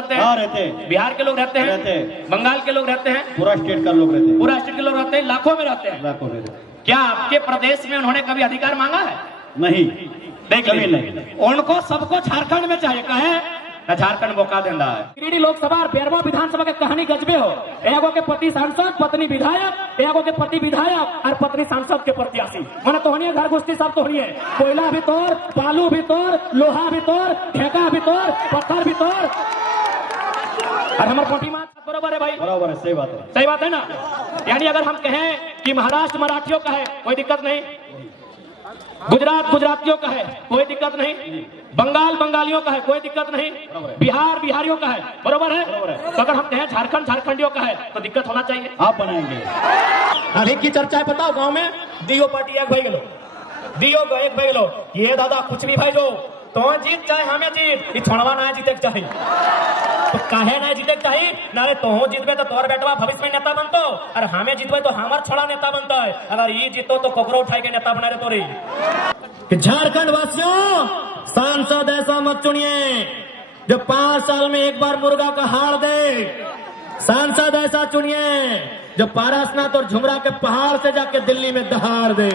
रहते हैं? हाँ रहते हैं। बिहार के लोग रहते हैं? रहते हैं। बंगाल के लोग रहते हैं? पूरा स्टेट का लोग रहते हैं। पूरा स्टेट के लोग रहते हैं, लाखों में रहते हैं। लाखों में। क्या आपके प्रदेश में उन्होंने कभी अधिकार मांगा है? नहीं, कभी नहीं। उनको सबको झारखंड में चाहिए, कहे झारखंड मौका देना है। गिरिडीह लोकसभा और बेरवा विधानसभा के कहानी गजबे हो। एगो के पति सांसद, पत्नी विधायक, एगो के पति विधायक और पत्नी सांसद के प्रत्याशी। मैंने तोहनी घर घुसती सब तोहनी है। कोयला भी तोड़, बालू भी तोड़, लोहा भी तोड़, ठेका भी तोड़, पत्थर भी तोड़। और हमारे पोटी माँ बराबर है भाई, बराबर है, सही बात है। सही बात है ना। यानी अगर हम कहें कि महाराष्ट्र मराठियों का है, कोई दिक्कत नहीं। गुजरात गुजरातियों का है, कोई दिक्कत नहीं। बंगाल बंगालियों का है, कोई दिक्कत नहीं। बिहार बिहारियों का है, बरोबर है। तो अगर हम कहें झारखंड झारखंडियों का है तो दिक्कत होना चाहिए। आप बनाएंगे। अभी की चर्चा है बताओ, गांव में दियो पार्टी एक भाई गलो, दियो को एक भाई गलो, ये दादा कुछ भी भाई जो तो जीत चाहे हमें जीत, ये छोड़वा ना जीते चाहिए। तो काहे ना जीते चाहिए? नारे तो जीतबे तो तोर बेटवा भविष्य में नेता बनतो, और हमें जीतबे तो हमार छोड़ा नेता बनता है। अगर ये जीतो तो कोकरो उठाई के नेता बना रहे तो रही। झारखंड वासियों, सांसद ऐसा मत चुनिए जो 5 साल में एक बार मुर्गा का हाड़ दे। सांसद ऐसा चुनिए जो पारसनाथ और झुमरा के पहाड़ से जाके दिल्ली में दहाड़ दे।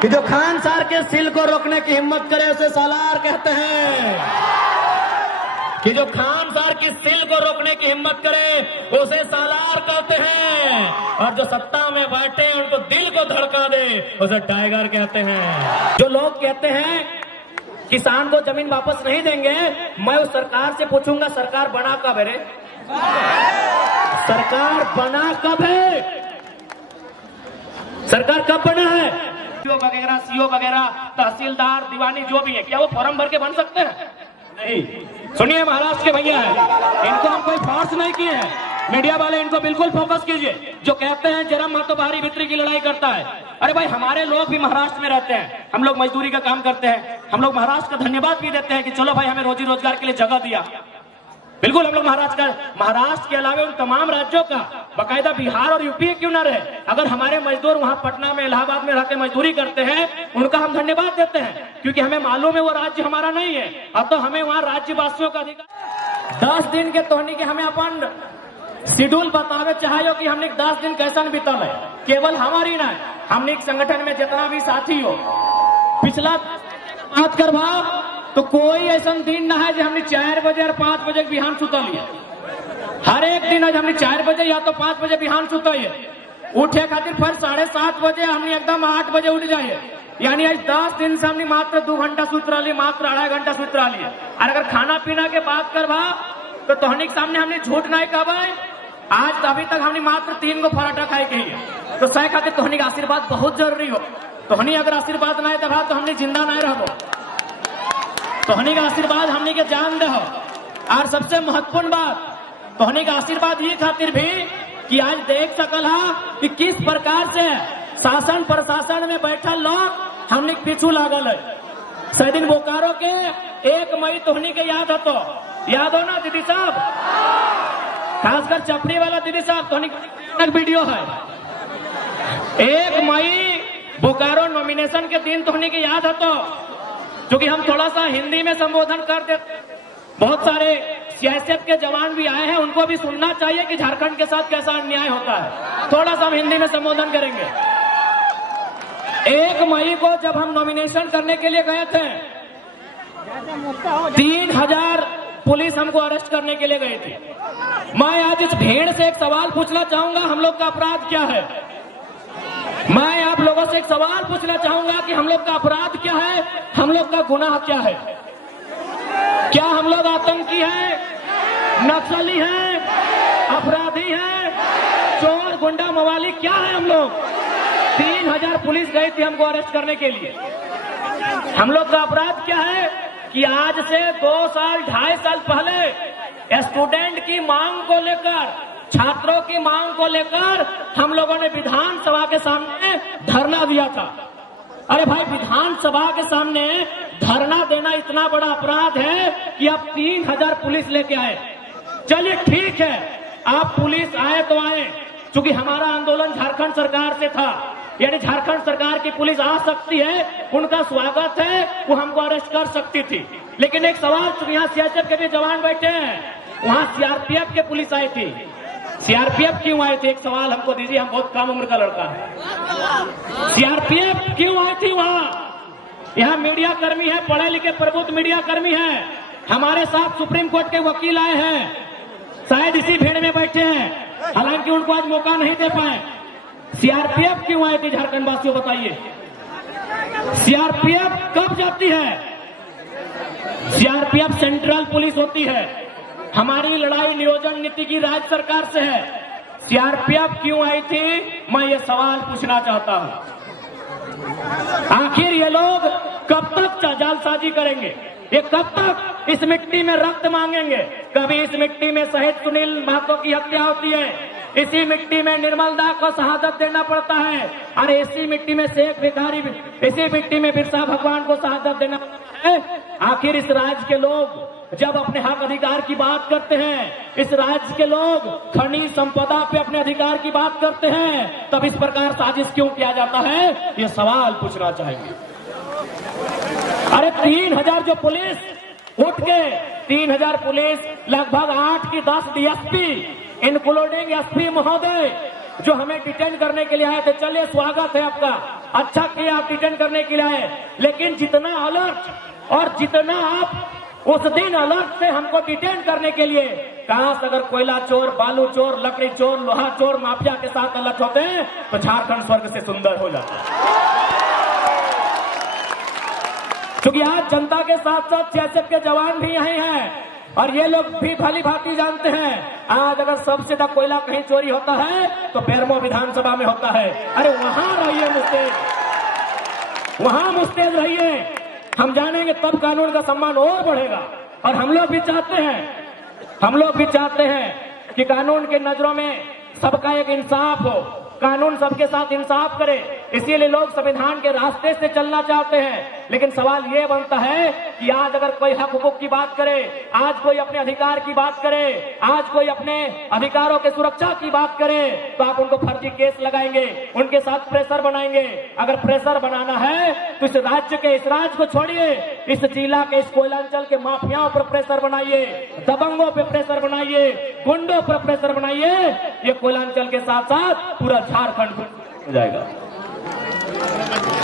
कि जो खान सार के सिल को रोकने की हिम्मत करे उसे सालार कहते हैं। कि जो खान सार की सिल को रोकने की हिम्मत करे उसे सालार कहते हैं। और जो सत्ता में बैठे उनको दिल को धड़का दे उसे टाइगर कहते हैं। जो लोग कहते हैं किसान को जमीन वापस नहीं देंगे, मैं उस सरकार से पूछूंगा सरकार बना कब है रे? सरकार बना कब है? सरकार कब बना है? वगैरह सीओ वगैरह तहसीलदार दीवानी जो भी है, क्या वो फॉर्म भर के बन सकते हैं? नहीं। सुनिए, महाराष्ट्र के भैया है, इनको हम कोई फोर्स नहीं किए हैं। मीडिया वाले इनको बिल्कुल फोकस कीजिए। जो कहते हैं जरम तो बाहरी भीतरी की लड़ाई करता है, अरे भाई हमारे लोग भी महाराष्ट्र में रहते हैं, हम लोग मजदूरी का काम करते हैं। हम लोग महाराष्ट्र का धन्यवाद भी देते हैं कि चलो भाई हमें रोजी रोजगार के लिए जगह दिया। बिल्कुल हम लोग महाराष्ट्र के अलावा उन तमाम राज्यों का, बाकायदा बिहार और यूपी क्यों ना रहे, अगर हमारे मजदूर वहां पटना में इलाहाबाद में रहकर मजदूरी करते हैं, उनका हम धन्यवाद देते हैं। क्योंकि हमें मालूम है वो राज्य हमारा नहीं है। अब तो हमें वहां राज्यवासियों का अधिकार। 10 दिन के तोहनी के हमें अपन शेड्यूल बतावे चाहिए कि हमने 10 दिन कैसा बीतल है। केवल हमारी ना, हमने संगठन में जितना भी साथी हो, पिछला बात करवाओ तो कोई ऐसा दिन ना है जो हमने 4 बजे और 5 बजे बिहान सुता लिया। हर एक दिन आज हमने 4 बजे या तो 5 बजे बिहान सुता है। उठे खातिर फिर 7:30 बजे हमने एकदम 8 बजे उठ जाए। यानी आज 10 दिन से हमने मात्र 2 घंटा सुत रही, मात्र 2.5 घंटा सुत रही है। और अगर खाना पीना के बात करवा तो तोहनी के सामने हमने झूठ नहीं कहवा। आज अभी तक हमने मात्र 3 गो पराठा खाए के ही। तो सही खातिर तोहनी का आशीर्वाद बहुत जरूरी हो। तोहनी अगर आशीर्वाद नहीं दबा तो हमने जिंदा नहीं रहो। तोहनी का आशीर्वाद हमने के जान दे। और सबसे महत्वपूर्ण बात, तोहनी का आशीर्वाद ये खातिर भी कि आज देख सकल है कि किस प्रकार से शासन प्रशासन में बैठल लोग हमने पीछू लागल है। सदिन बोकारो के 1 मई तोहनी के याद हो, याद हो ना दीदी साहब? खासकर चपड़ी वाला दीदी साहब, तोहनी वीडियो है। 1 मई बोकारो नॉमिनेशन के दिन तोहनी के याद हो, तो क्योंकि हम थोड़ा सा हिंदी में संबोधन कर देते। बहुत सारे सीआईएसएफ के जवान भी आए हैं, उनको भी सुनना चाहिए कि झारखंड के साथ कैसा अन्याय होता है। थोड़ा सा हम हिंदी में संबोधन करेंगे। 1 मई को जब हम नॉमिनेशन करने के लिए गए थे, 3000 पुलिस हमको अरेस्ट करने के लिए गई थी। मैं आज इस भीड़ से एक सवाल पूछना चाहूंगा, हम लोग का अपराध क्या है? मैं आप लोगों से एक सवाल पूछना चाहूंगा कि हम लोग का अपराध क्या है, हम लोग का गुनाह क्या है? क्या हम लोग आतंकी हैं, नक्सली हैं, अपराधी हैं, चोर गुंडा मवाली क्या है हम लोग? 3000 पुलिस गई थी हमको अरेस्ट करने के लिए। हम लोग का अपराध क्या है कि आज से 2 साल 2.5 साल पहले स्टूडेंट की मांग को लेकर, छात्रों की मांग को लेकर हम लोगों ने विधानसभा के सामने धरना दिया था। अरे भाई, विधानसभा के सामने धरना देना इतना बड़ा अपराध है कि आप 3000 पुलिस लेके आए। चलिए ठीक है, आप पुलिस आए तो आए, क्योंकि हमारा आंदोलन झारखंड सरकार से था। यानी झारखंड सरकार की पुलिस आ सकती है, उनका स्वागत है, वो हमको अरेस्ट कर सकती थी। लेकिन एक सवाल, चूंकि यहाँ सीआरपीएफ के भी जवान बैठे हैं, वहां सीआरपीएफ के पुलिस आई थी, सीआरपीएफ क्यों आई थी? एक सवाल हमको दीजिए, हम बहुत कम उम्र का लड़का है। सीआरपीएफ क्यों आई थी वहां? यहाँ मीडिया कर्मी है, पढ़े लिखे प्रबुद्ध मीडिया कर्मी है, हमारे साथ सुप्रीम कोर्ट के वकील आए हैं, शायद इसी भीड़ में बैठे हैं, हालांकि उनको आज मौका नहीं दे पाए। सीआरपीएफ क्यों आई थी झारखंड वासियों, बताइए। सीआरपीएफ कब जाती है? सीआरपीएफ सेंट्रल पुलिस होती है। हमारी लड़ाई नियोजन नीति की राज्य सरकार से है। सीआरपीएफ क्यों आई थी, मैं ये सवाल पूछना चाहता हूं। आखिर ये लोग कब तक जालसाजी करेंगे? ये कब तक इस मिट्टी में रक्त मांगेंगे? कभी इस मिट्टी में शहीद सुनील महतो की हत्या होती है, इसी मिट्टी में निर्मल दा को शहादत देना पड़ता है, अरे इसी मिट्टी में शेख भिखारी, इसी मिट्टी में बिरसा भगवान को शहादत देना पड़ता है। आखिर इस राज्य के लोग जब अपने हक अधिकार की बात करते हैं, इस राज्य के लोग खनिज संपदा पे अपने अधिकार की बात करते हैं, तब इस प्रकार साजिश क्यों किया जाता है? ये सवाल पूछना चाहेंगे। अरे 3000 जो पुलिस उठ के 3000 पुलिस, लगभग 8 की 10 डीएसपी, इंक्लूडिंग एसपी महोदय, जो हमें डिटेन करने के लिए आए थे। चलिए, स्वागत है आपका, अच्छा किया आप डिटेन करने के लिए आए, लेकिन जितना अलर्ट और जितना आप उस दिन अलर्ट से हमको डिटेन करने के लिए, काश अगर कोयला चोर, बालू चोर, लकड़ी चोर, लोहा चोर, माफिया के साथ अलर्ट होते हैं तो झारखंड स्वर्ग से सुंदर हो जाता। क्योंकि आज जनता के साथ साथ सीआरपीएफ के जवान भी यही हैं और ये लोग भी भली भांति जानते हैं, आज अगर सबसे ज्यादा कोयला कहीं चोरी होता है तो बेरमो विधानसभा में होता है। अरे वहां रहिए मुस्तैद, वहां मुस्तैद रहिए, हम जानेंगे तब कानून का सम्मान और बढ़ेगा। और हम लोग भी चाहते हैं कि कानून के नजरों में सबका एक इंसाफ हो, कानून सबके साथ इंसाफ करे, इसीलिए लोग संविधान के रास्ते से चलना चाहते हैं। लेकिन सवाल ये बनता है कि आज अगर कोई हक हुकूक की बात करे, आज कोई अपने अधिकार की बात करे, आज कोई अपने अधिकारों के सुरक्षा की बात करे, तो आप उनको फर्जी केस लगाएंगे, उनके साथ प्रेशर बनाएंगे। अगर प्रेशर बनाना है तो इस राज्य को छोड़िए, इस जिला के, इस कोयलांचल के माफियाओं पर प्रेशर बनाइए, दबंगों पर प्रेशर बनाइए, गुंडों पर प्रेशर बनाइए। ये कोयलांचल के साथ साथ पूरा झारखंड हो जाएगा।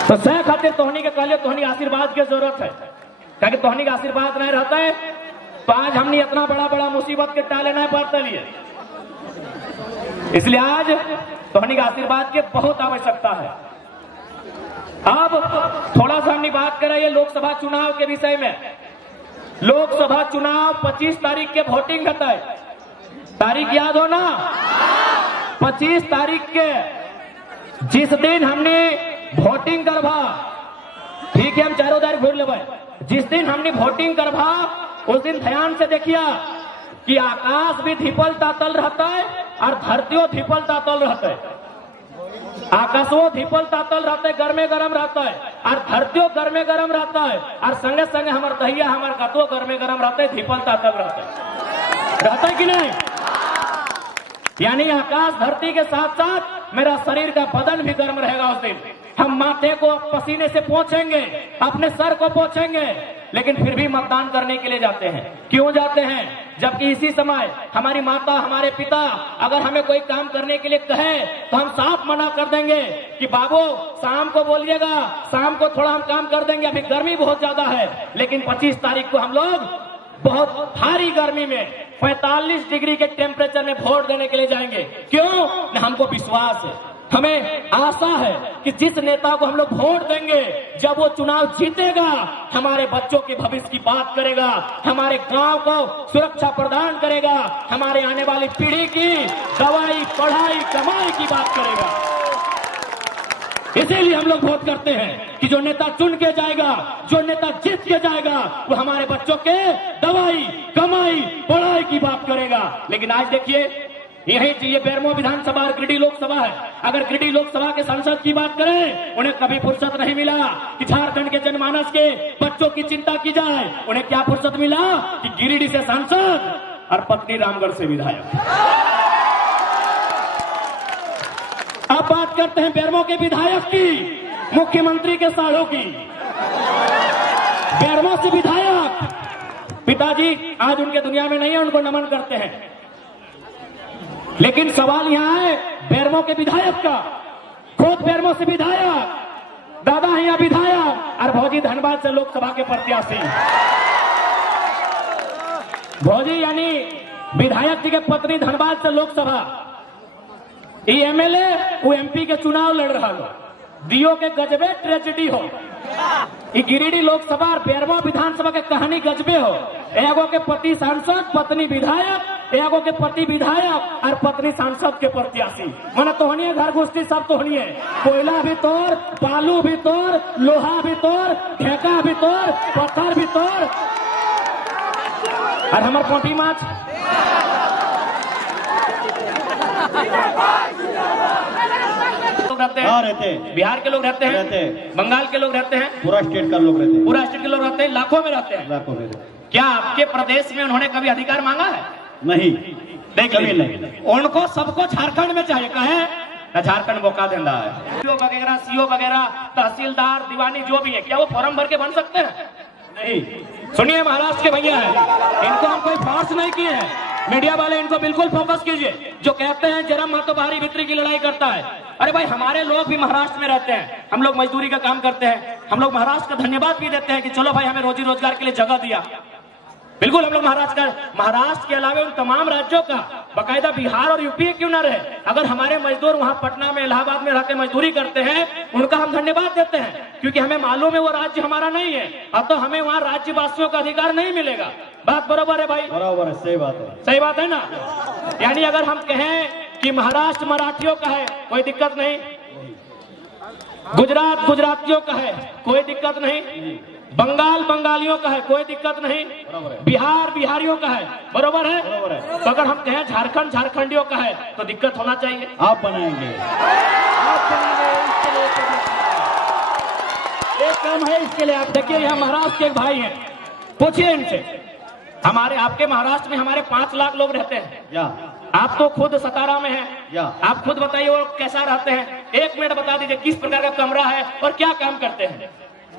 तो सह खातिर तोहनी के कहले, तोहनी आशीर्वाद की जरूरत है, क्योंकि तोहनी का आशीर्वाद नहीं रहता है तो आज हमने इतना बड़ा मुसीबत के टाले नहीं पाते लिए। इसलिए आज तोहनी का आशीर्वाद की बहुत आवश्यकता है। अब थोड़ा सा हमने बात करें ये लोकसभा चुनाव के विषय में। लोकसभा चुनाव 25 तारीख के वोटिंग होता है, तारीख याद हो ना? 25 तारीख के जिस दिन हमने वोटिंग करवा, ठीक है, हम चारों तारीख भूल लेवे, जिस दिन हमने वोटिंग करवा उस दिन ध्यान से देखिए कि आकाश भी धिपल तातल रहता है और धरतियों धिपल तातल रहता है। आकाशों धिपल तातल रहता है, गर्मे गरम रहता है, और धरतियों गर्मे गरम रहता है, और संगे संगे हमार दहिया हमार गतो गर्मे गरम रहता है, धिपल तातल रहता है कि नहीं? यानी आकाश धरती के साथ साथ मेरा शरीर का बदन भी गर्म रहेगा उस दिन। हम माथे को पसीने से पोंछेंगे, अपने सर को पोंछेंगे, लेकिन फिर भी मतदान करने के लिए जाते हैं। क्यों जाते हैं? जबकि इसी समय हमारी माता, हमारे पिता अगर हमें कोई काम करने के लिए कहे तो हम साफ मना कर देंगे कि बाबू शाम को बोलिएगा, शाम को थोड़ा हम काम कर देंगे, अभी गर्मी बहुत ज्यादा है। लेकिन 25 तारीख को हम लोग बहुत भारी गर्मी में 45 डिग्री के टेम्परेचर में वोट देने के लिए जाएंगे। क्यों? हमको विश्वास है, हमें आशा है कि जिस नेता को हम लोग वोट देंगे, जब वो चुनाव जीतेगा, हमारे बच्चों के भविष्य की बात करेगा, हमारे गांव को सुरक्षा प्रदान करेगा, हमारे आने वाली पीढ़ी की दवाई, पढ़ाई, कमाई की बात करेगा। इसीलिए हम लोग वोट करते हैं कि जो नेता चुन के जाएगा, जो नेता जीत के जाएगा, वो हमारे बच्चों के दवाई, कमाई, पढ़ाई की बात करेगा। लेकिन आज देखिए, यही ये बेरमो विधानसभा और गिरिडीह लोकसभा है। अगर गिरिडीह लोकसभा के सांसद की बात करें, उन्हें कभी फुर्सत नहीं मिला कि झारखंड के जनमानस के बच्चों की चिंता की जाए। उन्हें क्या फुर्सत मिला कि गिरिडीह से सांसद और पत्नी रामगढ़ से विधायक। अब बात करते हैं बेरमो के विधायक की, मुख्यमंत्री के साढ़ों की। बेरमो से विधायक पिताजी आज उनके दुनिया में नहीं है, उनको नमन करते हैं। लेकिन सवाल यहां है बेरमो के विधायक का, खुद बेरमो से विधायक, दादा है यहाँ विधायक और भौजी धनबाद से लोकसभा के प्रत्याशी। भौजी यानी विधायक जी के पत्नी धनबाद से लोकसभा, ये एमएलए वो एमपी के चुनाव लड़ रहा हो, दियो के गजबे ट्रेजेडी हो। ये गिरिडीह लोकसभा और बेरमो विधानसभा के कहानी गजबे हो। एगो के पति सांसद, पत्नी विधायक, एगो के पति विधायक और पत्नी सांसद के प्रत्याशी। मन तोहनी घर घुसती सब तोहनी है, कोयला भी तोड़, बालू भी तोड़, लोहा भी तोड़, ठेका भी तोड़, पत्थर भी तोड़। और हमारे पोटी माछ रहते हैं, रहते हैं, बिहार के लोग रहते हैं, बंगाल के लोग रहते हैं, पूरा स्टेट का लोग रहते हैं, पूरा स्टेट के लोग रहते हैं, लाखों में रहते हैं। लाखों में। क्या आपके प्रदेश में उन्होंने कभी अधिकार मांगा है? नहीं, कभी नहीं। उनको सबको झारखंड में चाहिए, कहे ना झारखंड मौका देना है। सीओ वगैरह, तहसीलदार, दीवानी जो भी है, क्या वो फॉर्म भर के बन सकते हैं? नहीं। सुनिए महाराष्ट्र के भैया है, इनको हम कोई फोर्स नहीं किए हैं। मीडिया वाले इनको बिल्कुल फोकस कीजिए। जो कहते हैं जरम महतो भारी भित्री की लड़ाई करता है, अरे भाई हमारे लोग भी महाराष्ट्र में रहते हैं, हम लोग मजदूरी का काम करते हैं, हम लोग महाराष्ट्र का धन्यवाद भी देते हैं कि चलो भाई हमें रोजी रोजगार के लिए जगह दिया। बिल्कुल हम लोग महाराष्ट्र के अलावा उन तमाम राज्यों का, बाकायदा बिहार और यूपी क्यों ना रहे, अगर हमारे मजदूर वहां पटना में, इलाहाबाद में रहकर मजदूरी करते हैं, उनका हम धन्यवाद देते हैं, क्योंकि हमें मालूम है वो राज्य हमारा नहीं है। अब तो हमें वहाँ राज्यवासियों का अधिकार नहीं मिलेगा। बात बराबर है भाई? बराबर है, सही बात है, सही बात है ना। यानी अगर हम कहें कि महाराष्ट्र मराठियों का है, कोई दिक्कत नहीं, गुजरात गुजरातियों का है, कोई दिक्कत नहीं, बंगाल बंगालियों का है, कोई दिक्कत नहीं, बिहार बिहारियों का है, बरोबर है? तो अगर हम कहें झारखंड झारखंडियों का है तो दिक्कत होना चाहिए। आप बनाएंगे, एक काम है इसके लिए। आप देखिए यहाँ महाराष्ट्र के एक भाई हैं, पूछिए इनसे। हमारे आपके महाराष्ट्र में हमारे 5 लाख लोग रहते हैं, आप तो खुद सतारा में हैं, आप खुद बताइए वो कैसा रहते हैं। 1 मिनट बता दीजिए किस प्रकार का कमरा है और क्या काम करते हैं।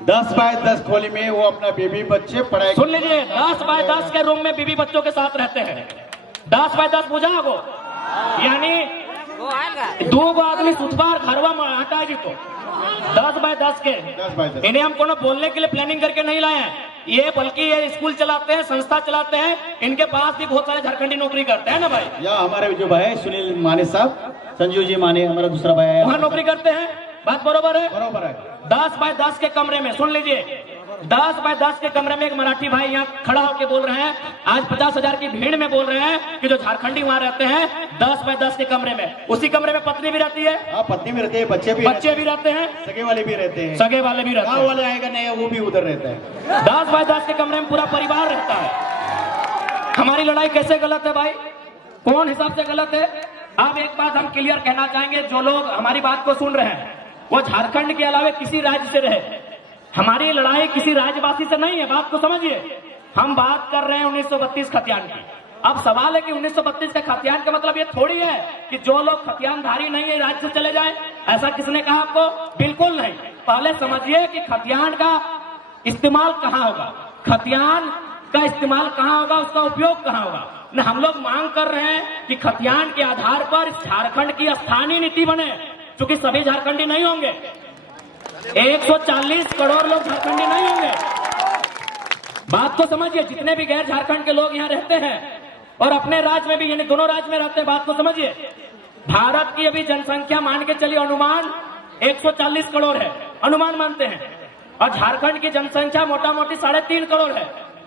10 बाय 10 खोली में वो अपना बीबी बच्चे पढ़ाई। सुन लीजिए, 10 बाय 10 के रूम में बीबी बच्चों के साथ रहते हैं। 10 बाय 10 बुझा वो, यानी 2 आदमी सुथबार घरवा में हटा जी तो 10 बाय 10 के। इन्हें हम कोनो बोलने के लिए प्लानिंग करके नहीं लाए हैं, ये बल्कि ये स्कूल चलाते हैं, संस्था चलाते हैं, इनके पास भी बहुत सारे झारखंडी नौकरी करते हैं ना भाई। या हमारे जो भाई सुनील माने साहब, संजीव जी माने हमारा दूसरा भाई है, वहाँ नौकरी करते हैं। बात बरोबर है? बरोबर है। 10 बाय 10 के कमरे में, सुन लीजिए, 10 बाय 10 के कमरे में एक मराठी भाई यहाँ खड़ा होकर बोल रहे हैं, आज 50,000 की भीड़ में बोल रहे हैं कि जो झारखंडी वहाँ रहते हैं 10 बाय 10 के कमरे में, उसी कमरे में पत्नी भी रहती है। हाँ, पत्नी भी रहती है, बच्चे भी रहते हैं, सगे वाले भी रहते हैं, सगे वाले भी रहते हैं, वाले आएगा नहीं वो भी उधर रहता है। 10 बाय 10 के कमरे में पूरा परिवार रहता है। हमारी लड़ाई कैसे गलत है भाई? कौन हिसाब से गलत है? अब एक बात हम क्लियर कहना चाहेंगे, जो लोग हमारी बात को सुन रहे हैं वो झारखंड के अलावा किसी राज्य से रहे, हमारी लड़ाई किसी राज्यवासी से नहीं है। बात को समझिए, हम बात कर रहे हैं 1932 खतियान की। अब सवाल है कि 1932 का खतियान का मतलब ये थोड़ी है कि जो लोग खतियानधारी नहीं है राज्य से चले जाए, ऐसा किसने कहा आपको? बिल्कुल नहीं। पहले समझिए कि खतियान का इस्तेमाल कहाँ होगा, खतियान का इस्तेमाल कहाँ होगा, उसका उपयोग कहाँ होगा। न हम लोग मांग कर रहे हैं कि खतियान के आधार पर झारखंड की स्थानीय नीति बने, क्योंकि सभी झारखंडी नहीं होंगे, 140 करोड़ लोग झारखंडी नहीं होंगे। बात को समझिए, जितने भी गैर झारखंड के लोग यहाँ रहते हैं और अपने राज्य में भी, यानी दोनों राज्य में रहते हैं, बात को समझिए। भारत की अभी जनसंख्या मान के चलिए अनुमान 140 करोड़ है, अनुमान मानते हैं, और झारखंड की जनसंख्या मोटा मोटी 3.5 करोड़ है।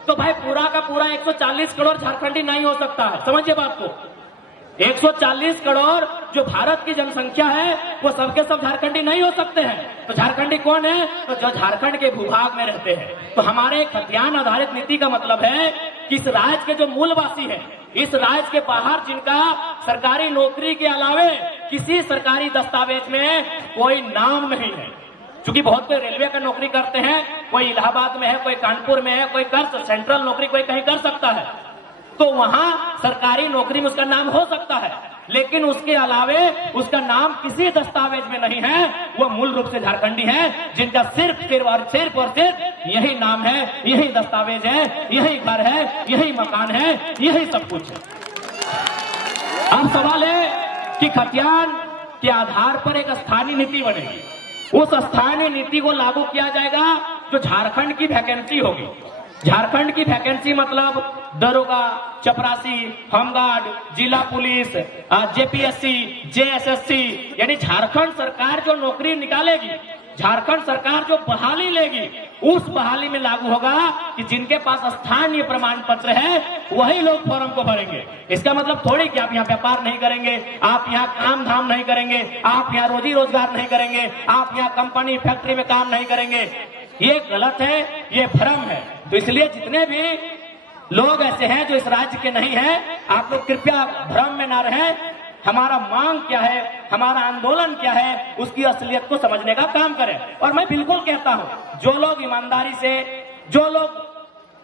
तो भाई पूरा का पूरा 140 करोड़ झारखंडी नहीं हो सकता है, समझिए बात को। 140 करोड़ जो भारत की जनसंख्या है वो सबके सब झारखंडी नहीं हो सकते हैं। तो झारखंडी कौन है? तो जो झारखंड के भूभाग में रहते हैं। तो हमारे खतियान आधारित नीति का मतलब है कि इस राज्य के जो मूलवासी हैं, इस राज्य के बाहर जिनका सरकारी नौकरी के अलावे किसी सरकारी दस्तावेज में कोई नाम नहीं है, क्योंकि बहुत कोई रेलवे का नौकरी करते हैं, कोई इलाहाबाद में है, कोई कानपुर में है, कोई कर सेंट्रल नौकरी कोई कहीं कर सकता है, तो वहां सरकारी नौकरी में उसका नाम हो सकता है। लेकिन उसके अलावे उसका नाम किसी दस्तावेज में नहीं है, वो मूल रूप से झारखंडी है, जिनका सिर्फ और सिर्फ यही नाम है, यही दस्तावेज है, यही घर है, यही मकान है, यही सब कुछ है। अब सवाल है कि खतियान के आधार पर एक स्थानीय नीति बनेगी, उस स्थानीय नीति को लागू किया जाएगा तो झारखंड की वैकेंसी होगी। झारखंड की वैकेंसी मतलब दरोगा, चपरासी, होमगार्ड, जिला पुलिस, जेपीएससी, जेएसएससी, यानी झारखंड सरकार जो नौकरी निकालेगी, झारखंड सरकार जो बहाली लेगी, उस बहाली में लागू होगा कि जिनके पास स्थानीय प्रमाण पत्र है वही लोग फॉर्म को भरेंगे। इसका मतलब थोड़ी कि आप यहाँ व्यापार नहीं करेंगे, आप यहाँ काम धाम नहीं करेंगे, आप यहाँ रोजी रोजगार नहीं करेंगे, आप यहाँ कंपनी फैक्ट्री में काम नहीं करेंगे। ये गलत है, ये भ्रम है। तो इसलिए जितने भी लोग ऐसे हैं जो इस राज्य के नहीं हैं, आप लोग कृपया भ्रम में ना रहें। हमारा मांग क्या है, हमारा आंदोलन क्या है, उसकी असलियत को समझने का काम करें। और मैं बिल्कुल कहता हूं, जो लोग ईमानदारी से, जो लोग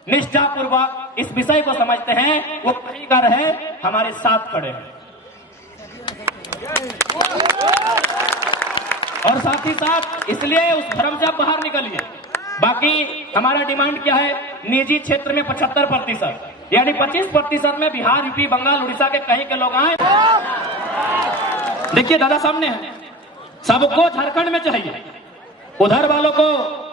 निष्ठापूर्वक इस विषय को समझते हैं, वो कहीं का रहे हमारे साथ खड़े हैं। और साथ ही साथ इसलिए उस भ्रम से आप बाहर निकलिए। बाकी हमारा डिमांड क्या है, निजी क्षेत्र में 75%, यानी 25% में बिहार, यूपी, बंगाल, उड़ीसा के कहीं के लोग आए। देखिए दादा सामने है, सबको झारखंड में चाहिए, उधर वालों को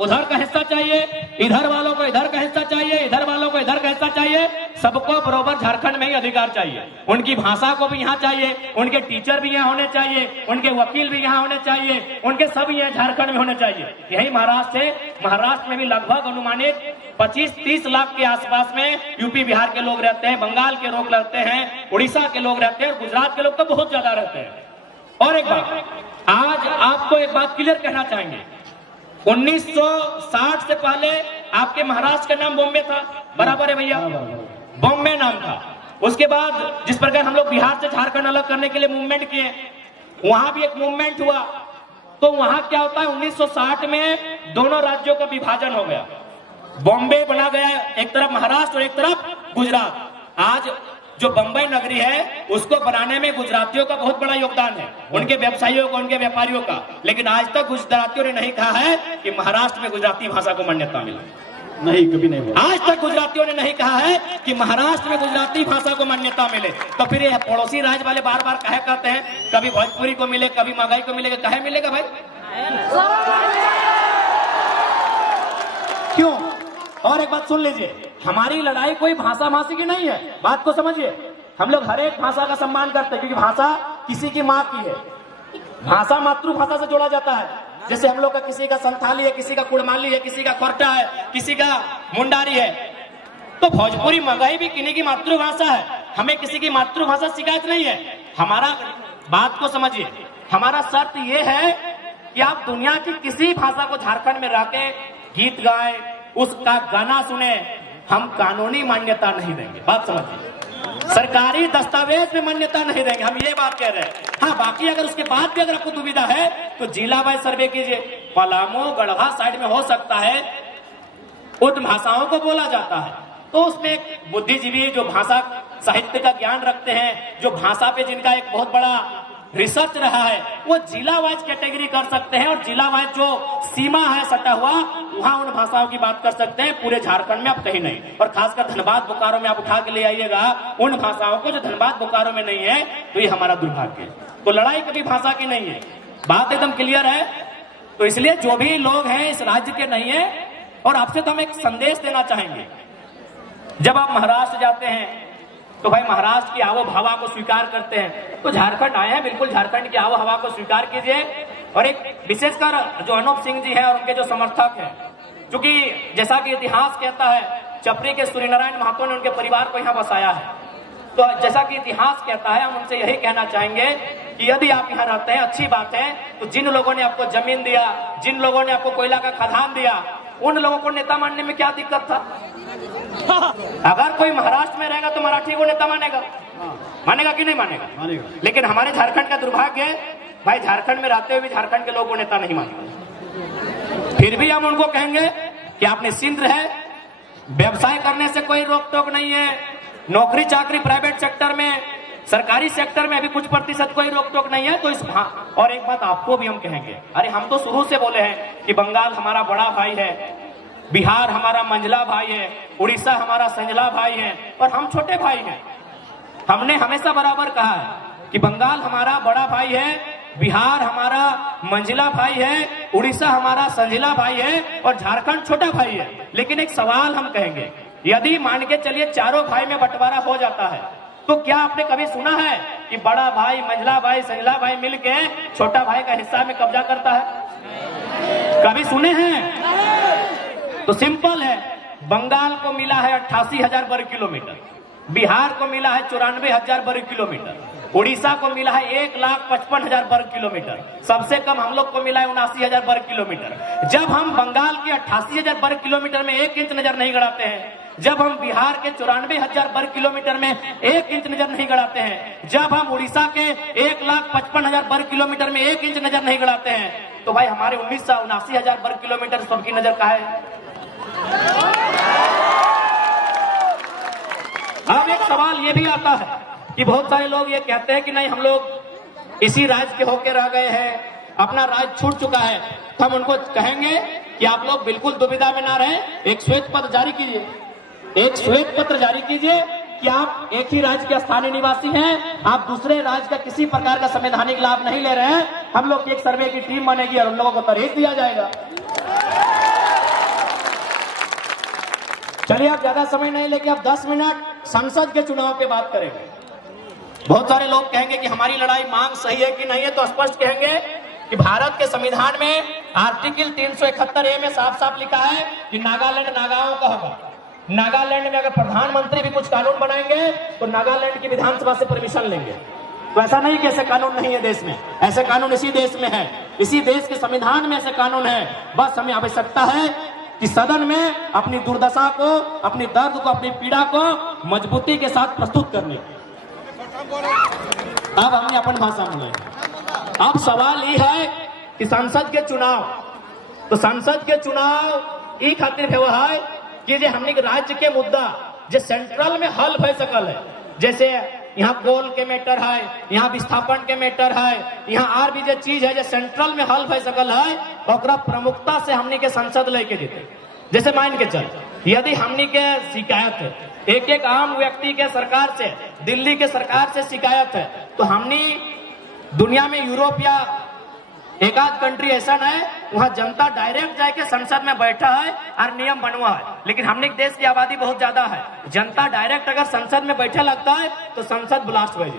उधर का हिस्सा चाहिए, इधर वालों को इधर का हिस्सा चाहिए, इधर वालों को इधर का हिस्सा चाहिए, सबको बराबर झारखंड में ही अधिकार चाहिए। उनकी भाषा को भी यहाँ चाहिए, उनके टीचर भी यहाँ होने चाहिए, उनके वकील भी यहाँ होने चाहिए, उनके सब यहाँ झारखंड में होने चाहिए। यही महाराष्ट्र है, महाराष्ट्र में भी लगभग अनुमानित 25-30 लाख के आसपास में यूपी बिहार के लोग रहते हैं, बंगाल के लोग रहते हैं, उड़ीसा के लोग रहते हैं, और गुजरात के लोग तो बहुत ज्यादा रहते हैं। और एक बात, आज आपको एक बात क्लियर कहना चाहेंगे, 1960 से पहले आपके महाराष्ट्र का नाम बॉम्बे था, बराबर है भैया, बॉम्बे नाम था। उसके बाद जिस प्रकार हम लोग बिहार से झारखंड अलग करने के लिए मूवमेंट किए, वहां भी एक मूवमेंट हुआ। तो वहां क्या होता है, 1960 में दोनों राज्यों का विभाजन हो गया, बॉम्बे बना गया, एक तरफ महाराष्ट्र और एक तरफ गुजरात। आज जो बंबई नगरी है उसको बनाने में गुजरातियों का बहुत बड़ा योगदान है, उनके व्यवसायियों का, उनके व्यापारियों का। लेकिन आज तक गुजरातियों ने नहीं कहा है कि महाराष्ट्र में गुजराती भाषा को मान्यता मिले, नहीं, कभी नहीं बोला। आज तक गुजरातियों ने नहीं कहा है कि महाराष्ट्र में गुजराती भाषा को मान्यता मिले। तो फिर ये पड़ोसी राज्य वाले बार बार कहे कहते हैं, कभी भोजपुरी को मिले, कभी मगही को मिलेगा, कहे मिलेगा भाई, क्यों? और एक बात सुन लीजिए, हमारी लड़ाई कोई भाषा भाषी की नहीं है, बात को समझिए। हम लोग हर एक भाषा का सम्मान करते हैं, क्योंकि भाषा किसी की माँ की है, भाषा मातृभाषा से जोड़ा जाता है। जैसे हम लोग का किसी का संथाली है, किसी का कुड़माली है, किसी का खोरटा है, किसी का मुंडारी है, तो भोजपुरी मगही भी किन्हीं की मातृभाषा है। हमें किसी की मातृभाषा शिकायत नहीं है। हमारा बात को समझिए, हमारा शर्त यह है कि आप दुनिया की किसी भाषा को झारखंड में रहकर गीत गाएं, उसका गाना सुने, हम कानूनी मान्यता नहीं देंगे। बात समझिए, सरकारी दस्तावेज में मान्यता नहीं देंगे, हम ये बात कह रहे हैं। हाँ, बाकी अगर उसके बाद भी अगर आपको दुविधा है तो जिला वाइज सर्वे कीजिए। पलामू, गढ़वा साइड में हो सकता है उन भाषाओं को बोला जाता है, तो उसमें एक बुद्धिजीवी जो भाषा साहित्य का ज्ञान रखते हैं, जो भाषा पे जिनका एक बहुत बड़ा रिसर्च रहा है, वो जिला वाइज कैटेगरी कर सकते हैं, और जिला वाइज जो सीमा है सटा हुआ, वहां उन भाषाओं की बात कर सकते हैं। पूरे झारखंड में आप कहीं नहीं, और खासकर धनबाद बोकारो में आप उठा के ले आइएगा उन भाषाओं को जो धनबाद बोकारो में नहीं है, तो ये हमारा दुर्भाग्य है। तो लड़ाई कभी भाषा की नहीं है, बात एकदम क्लियर है। तो इसलिए जो भी लोग हैं इस राज्य के नहीं है, और आपसे तो हम एक संदेश देना चाहेंगे, जब आप महाराष्ट्र जाते हैं तो भाई महाराष्ट्र की आबो हवा को स्वीकार करते हैं, तो झारखंड आए हैं, बिल्कुल झारखंड की आबो हवा को स्वीकार कीजिए। और एक विशेषकर जो अनूप सिंह जी हैं और उनके जो समर्थक हैं, क्योंकि जैसा कि इतिहास कहता है, चपरी के सूर्यनारायण महतो ने उनके परिवार को यहाँ बसाया है। तो जैसा कि इतिहास कहता है, हम उनसे यही कहना चाहेंगे कि यदि आप यहाँ रहते हैं, अच्छी बात है, तो जिन लोगों ने आपको जमीन दिया, जिन लोगों ने आपको कोयला का खदान दिया, उन लोगों को नेता मानने में क्या दिक्कत था? अगर कोई महाराष्ट्र में रहेगा तो मराठी को नेता मानेगा, मानेगा कि नहीं मानेगा? मानेगा। लेकिन हमारे झारखंड का दुर्भाग्य है, भाई झारखंड में रहते हुए भी झारखंड के लोगों को नेता नहीं मानेगा। फिर भी हम उनको कहेंगे कि आपने सिंध है, व्यवसाय करने से कोई रोक टोक नहीं है, नौकरी चाकरी प्राइवेट सेक्टर में सरकारी सेक्टर में अभी कुछ प्रतिशत कोई रोक टोक नहीं है। तो इस और एक बात आपको भी हम कहेंगे, अरे हम तो शुरू से बोले हैं कि बंगाल हमारा बड़ा भाई है, बिहार हमारा मंझला भाई है, उड़ीसा हमारा संझला भाई है और हम छोटे भाई हैं। हमने हमेशा बराबर कहा है कि बंगाल हमारा बड़ा भाई है, बिहार हमारा मंझला भाई है, उड़ीसा हमारा संझला भाई है और झारखंड छोटा भाई है। लेकिन एक सवाल हम कहेंगे, यदि मान के चलिए चारों भाई में बंटवारा हो जाता है तो क्या आपने कभी सुना है कि बड़ा भाई, मंझला भाई, संझला भाई मिलके छोटा भाई का हिस्सा में कब्जा करता है? कभी सुने हैं? तो सिंपल है, बंगाल को मिला है 88,000 वर्ग किलोमीटर, बिहार को मिला है 94,000 वर्ग किलोमीटर, उड़ीसा को मिला है 1,55,000 वर्ग किलोमीटर, सबसे कम हम लोग को मिला है 79,000 वर्ग किलोमीटर। जब हम बंगाल के 88,000 वर्ग किलोमीटर में 1 इंच नजर नहीं गड़ाते हैं, जब हम बिहार के 94,000 वर्ग किलोमीटर में 1 इंच नजर नहीं गड़ाते हैं, जब हम उड़ीसा के 1,55,000 वर्ग किलोमीटर में 1 इंच नजर नहीं गड़ाते हैं, तो भाई हमारे 79,000 वर्ग किलोमीटर सबकी नजर कहाँ है? अब एक सवाल ये भी आता है कि बहुत सारे लोग ये कहते हैं कि नहीं, हम लोग इसी राज्य के होकर रह गए हैं, अपना राज्य छूट चुका है। तो हम उनको कहेंगे कि आप लोग बिल्कुल दुविधा में ना रहे, एक श्वेत पत्र जारी कीजिए, एक श्वेत पत्र जारी कीजिए कि आप एक ही राज्य के स्थानीय निवासी हैं, आप दूसरे राज्य का किसी प्रकार का संवैधानिक लाभ नहीं ले रहे हैं। हम लोग की एक सर्वे की टीम बनेगी और उन लोगों को तरहीज दिया जाएगा। चलिए, आप ज्यादा समय नहीं लेके आप 10 मिनट संसद के चुनाव पे बात करेंगे। बहुत सारे लोग कहेंगे कि हमारी लड़ाई मांग सही है कि नहीं है, तो स्पष्ट कहेंगे कि भारत के संविधान में आर्टिकल 371A में साफ साफ लिखा है कि नागालैंड नागाओं का होगा। नागालैंड में अगर प्रधानमंत्री भी कुछ कानून बनाएंगे तो नागालैंड की विधानसभा से परमिशन लेंगे। तो ऐसा नहीं कि ऐसे कानून नहीं है देश में, ऐसे कानून इसी देश में है, इसी देश के संविधान में ऐसे कानून है। बस हमें आवश्यकता है कि सदन में अपनी दुर्दशा को, अपनी दर्द को, अपनी पीड़ा को मजबूती के साथ प्रस्तुत करने की। अब हमने अपन भाषा में, अब सवाल ये है कि संसद के चुनाव, तो संसद के चुनाव ई खातिर है कि जे हमने राज्य के मुद्दा जो सेंट्रल में हल हो सकल है, जैसे यहाँ कोल के मैटर है, यहाँ विस्थापन के मैटर है, यहाँ और भी जो चीज है जो सेंट्रल में हल हो सकल है, ओकरा प्रमुखता से हमने के संसद लेके जीते। जैसे मान के चल, यदि हमने के शिकायत है, एक एक आम व्यक्ति के सरकार से, दिल्ली के सरकार से शिकायत है, तो हमने दुनिया में यूरोप या एक आध कंट्री ऐसा है वहां जनता डायरेक्ट जाके संसद में बैठा है और नियम बनवा है। लेकिन हमने देश की आबादी बहुत ज्यादा है, जनता डायरेक्ट अगर संसद में बैठा लगता है तो संसद ब्लास्ट हो जाए।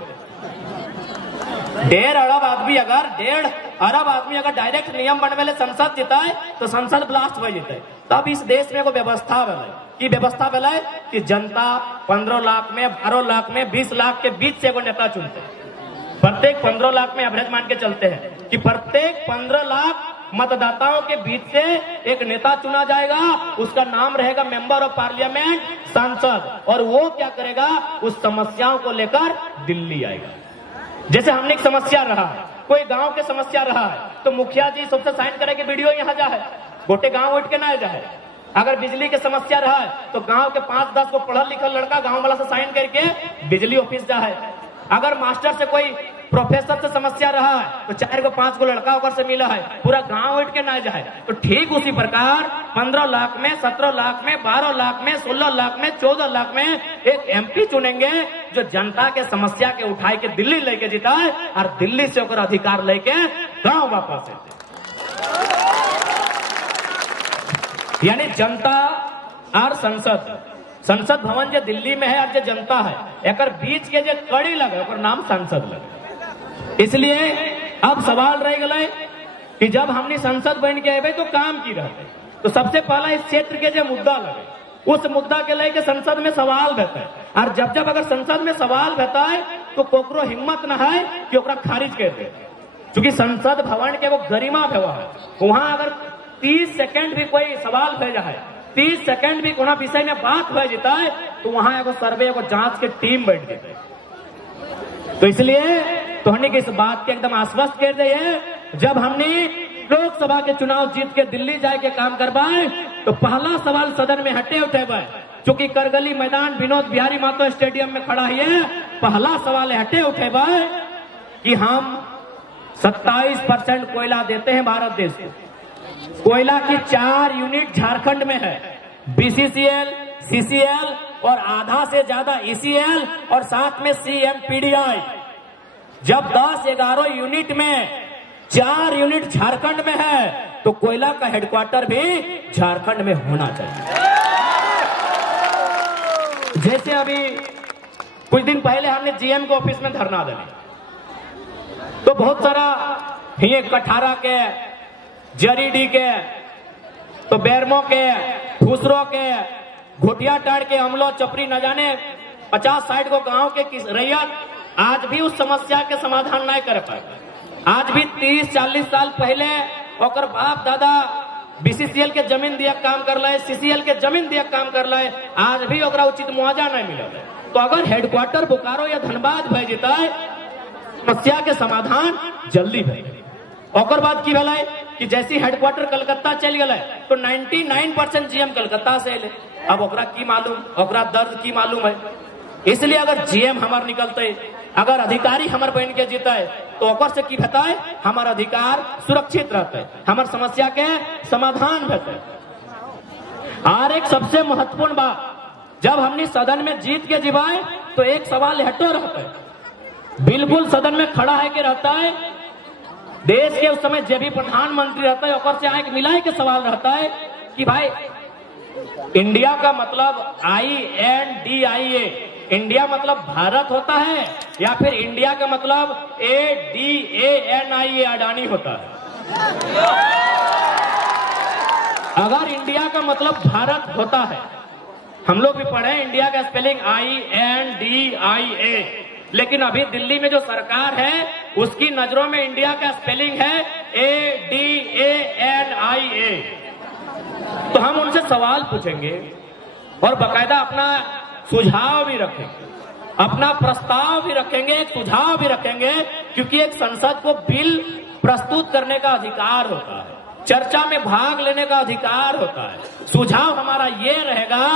1.5 अरब आदमी अगर 1.5 अरब आदमी अगर डायरेक्ट नियम बनवे संसद जीता है तो संसद ब्लास्ट हो जाते। तब इस देश में एगो व्यवस्था है कि व्यवस्था है कि जनता 15 लाख में, 12 लाख में, 20 लाख के बीच से एगो नेता चुनते हैं। प्रत्येक 15 लाख में एवरेज मान के चलते हैं कि प्रत्येक 15 लाख मतदाताओं के बीच से एक नेता चुना जाएगा, उसका नाम रहेगा मेंबर ऑफ पार्लियामेंट, सांसद, और वो क्या करेगा, उस समस्याओं को लेकर दिल्ली आएगा। जैसे हमने एक समस्या रहा है, कोई गांव के समस्या रहा है, तो मुखिया जी सबसे साइन करे कि वीडियो यहाँ जा है, गोटे गांव उठ के ना जाए। अगर बिजली की समस्या रहा है तो गांव के 5-10 को पढ़ल लिखल लड़का गांव वाला से साइन करके बिजली ऑफिस जा है। अगर मास्टर से कोई प्रोफेसर से समस्या रहा है तो 4-5 को लड़का होकर से मिला है, पूरा गांव उठ के ना जाए। तो ठीक उसी प्रकार 15 लाख में, 17 लाख में, 12 लाख में, 16 लाख में, 14 लाख में एक MP चुनेंगे जो जनता के समस्या के उठाए के दिल्ली लेके जीता है और दिल्ली से होकर अधिकार लेके गांव वापस आते। यानी जनता और संसद, संसद भवन जो दिल्ली में है और जो जनता है, एक बीच के जो कड़ी लगे और नाम संसद लगे। इसलिए अब सवाल रह गए कि जब हमने संसद बन के आए तो काम की रहते, तो सबसे पहला इस क्षेत्र के जो मुद्दा लगे उस मुद्दा के लेके संसद में सवाल रहता है। और जब अगर संसद में सवाल रहता है तो कोकरो हिम्मत न है कि ओकरा खारिज कर दे, क्योंकि संसद भवन के वो गरिमा व्यवहार है। वहां अगर 30 सेकंड भी कोई सवाल भेजा है, 30 सेकंड भी कोई विषय में बात हो जाता है तो वहां एगो सर्वे, एगो जांच के टीम बैठ जाते है। तो इसलिए तो हमने इस बात के एकदम आश्वस्त कर दिए, जब हमने लोकसभा के चुनाव जीत के दिल्ली जाए के काम करवाए तो पहला सवाल सदन में हटे उठे भाई, चूंकि करगली मैदान विनोद बिहारी महतो स्टेडियम में खड़ा है, पहला सवाल हटे उठे भाई कि हम 27% कोयला देते हैं भारत देश को। कोयला की 4 यूनिट झारखंड में है, बीसीसीएल, सीसीएल और आधा से ज्यादा ईसीएल और साथ में सीएमपीडीआई। जब 10-11 यूनिट में 4 यूनिट झारखंड में है तो कोयला का हेडक्वार्टर भी झारखंड में होना चाहिए। जैसे अभी कुछ दिन पहले हमने जीएम के ऑफिस में धरना दिया, तो बहुत सारा ये कठारा के, जरीडी के, तो बैरमो के, फुसरो के, घोटियाटाड़ के अमलो चपरी न जाने 50-60 को गांव के रैयत आज भी उस समस्या के समाधान नहीं कर पाए। आज भी 30-40 साल पहले ओकर बाप दादा बीसीसीएल के जमीन दिया काम कर रहे, सीसीएल के जमीन दिया काम कर रहे, आज भी ओकरा उचित मुआवजा नहीं मिलल। तो अगर हेडक्वार्टर बोकारो या धनबाद भय जेता समस्या के समाधान जल्दी भय। ओकर बाद की भेलै कि जैसी हेडक्वार्टर कलकत्ता चल गए तो 99% जीएम कलकत्ता से अले। अब ओकरा की मालूम, ओकरा दर्द की मालूम है। इसलिए अगर जीएम हमार निकलते, अगर अधिकारी हमार बन के जीते तो ओकर से की भेटै, हमार अधिकार सुरक्षित रहते, हमार समस्या के समाधान भेटै। और एक सबसे महत्वपूर्ण बात, जब हमने सदन में जीत के जिवाए तो एक सवाल हटो रहता है, बिल्कुल सदन में खड़ा है के रहता है, देश के उस समय जो भी प्रधानमंत्री रहता है ओकर से आंख मिलाए के सवाल रहता है कि भाई इंडिया का मतलब INDIA, इंडिया मतलब भारत होता है या फिर इंडिया का मतलब ADANIA अडानी होता है? अगर इंडिया का मतलब भारत होता है, हम लोग भी पढ़े इंडिया का स्पेलिंग INDIA, लेकिन अभी दिल्ली में जो सरकार है उसकी नजरों में इंडिया का स्पेलिंग है ADANIA। तो हम उनसे सवाल पूछेंगे और बकायदा अपना सुझाव भी रखेंगे, अपना प्रस्ताव भी रखेंगे, एक सुझाव भी रखेंगे, क्योंकि एक संसद को बिल प्रस्तुत करने का अधिकार होता है, चर्चा में भाग लेने का अधिकार होता है। सुझाव हमारा ये रहेगा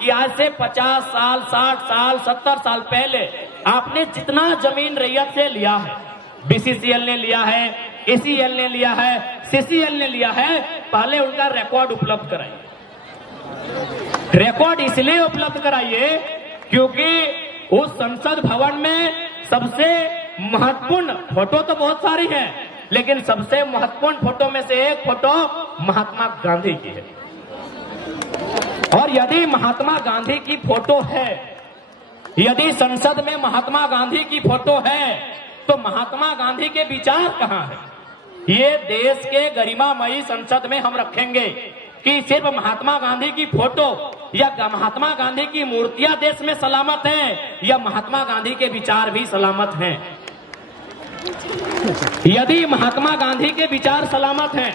कि आज से 50 साल, 60 साल, 70 साल पहले आपने जितना जमीन रैयत से लिया है, बीसीसीएल ने लिया है, ACL ने लिया है, CCL ने लिया है, पहले उनका रिकॉर्ड उपलब्ध कराइए। रिकॉर्ड इसलिए उपलब्ध कराइए क्योंकि उस संसद भवन में सबसे महत्वपूर्ण फोटो तो बहुत सारी है, लेकिन सबसे महत्वपूर्ण फोटो में से एक फोटो महात्मा गांधी की है। और यदि महात्मा गांधी की फोटो है, यदि संसद में महात्मा गांधी की फोटो है, तो महात्मा गांधी के विचार कहां है? ये देश के गरिमामयी संसद में हम रखेंगे कि सिर्फ महात्मा गांधी की फोटो या महात्मा गांधी की मूर्तियां देश में सलामत हैं या महात्मा गांधी के विचार भी सलामत हैं? यदि महात्मा गांधी के विचार सलामत हैं,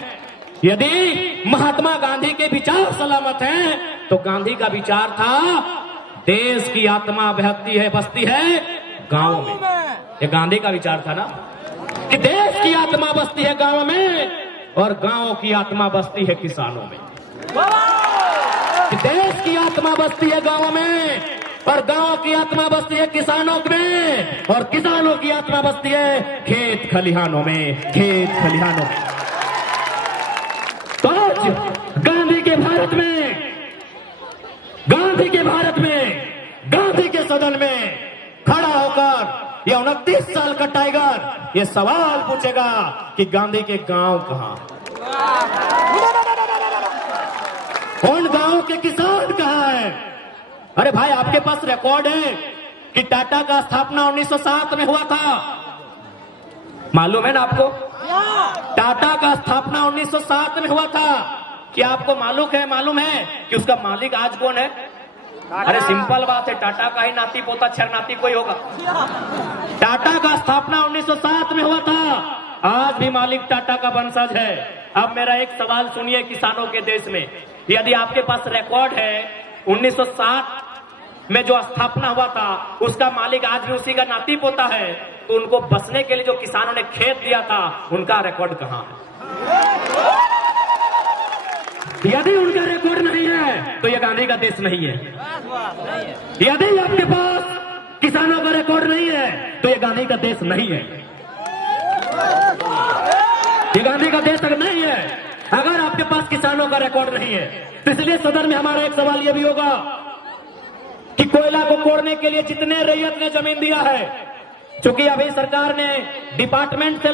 यदि महात्मा गांधी के विचार सलामत हैं, तो गांधी का विचार था देश की आत्मा बसती है गांवों में। ये गांधी का विचार था ना कि देश की आत्मा बसती है गांव में और गांव की आत्मा बसती है किसानों में। देश की आत्मा बसती है गांव में और गांव की आत्मा बसती है किसानों में और किसानों की आत्मा बसती है खेत खलिहानों में, खेत खलिहानों में। तो आज गांधी के भारत में, गांधी के भारत में, गांधी के सदन में खड़ा होकर ये 29 साल का टाइगर ये सवाल पूछेगा कि गांधी के गांव कहां, उन गांव के किसान कहां है? अरे भाई, आपके पास रिकॉर्ड है कि टाटा का स्थापना 1907 में हुआ था, मालूम है ना आपको? टाटा का स्थापना 1907 में हुआ था। क्या आपको मालूम है कि उसका मालिक आज कौन है? अरे सिंपल बात है, टाटा का ही नाती पोता छरनाती कोई होगा। टाटा का स्थापना 1907 में हुआ था, आज भी मालिक टाटा का वंशज है। अब मेरा एक सवाल सुनिए किसानों के देश में, यदि आपके पास रिकॉर्ड है 1907 में जो स्थापना हुआ था उसका मालिक आज भी उसी का नाती पोता है, तो उनको बसने के लिए जो किसानों ने खेत दिया था उनका रिकॉर्ड कहां है? यदि उनका रिकॉर्ड नहीं है तो ये गांधी का देश नहीं है। यदि आपके पास किसानों का रिकॉर्ड नहीं है तो ये गांधी का देश नहीं है। ये गांधी का देश अगर नहीं है, अगर आपके पास किसानों का रिकॉर्ड नहीं है, तो इसलिए सदन में हमारा एक सवाल यह भी होगा कि कोयला को कोड़ने के लिए जितने रैयत ने जमीन दिया है, क्योंकि अभी सरकार ने डिपार्टमेंट से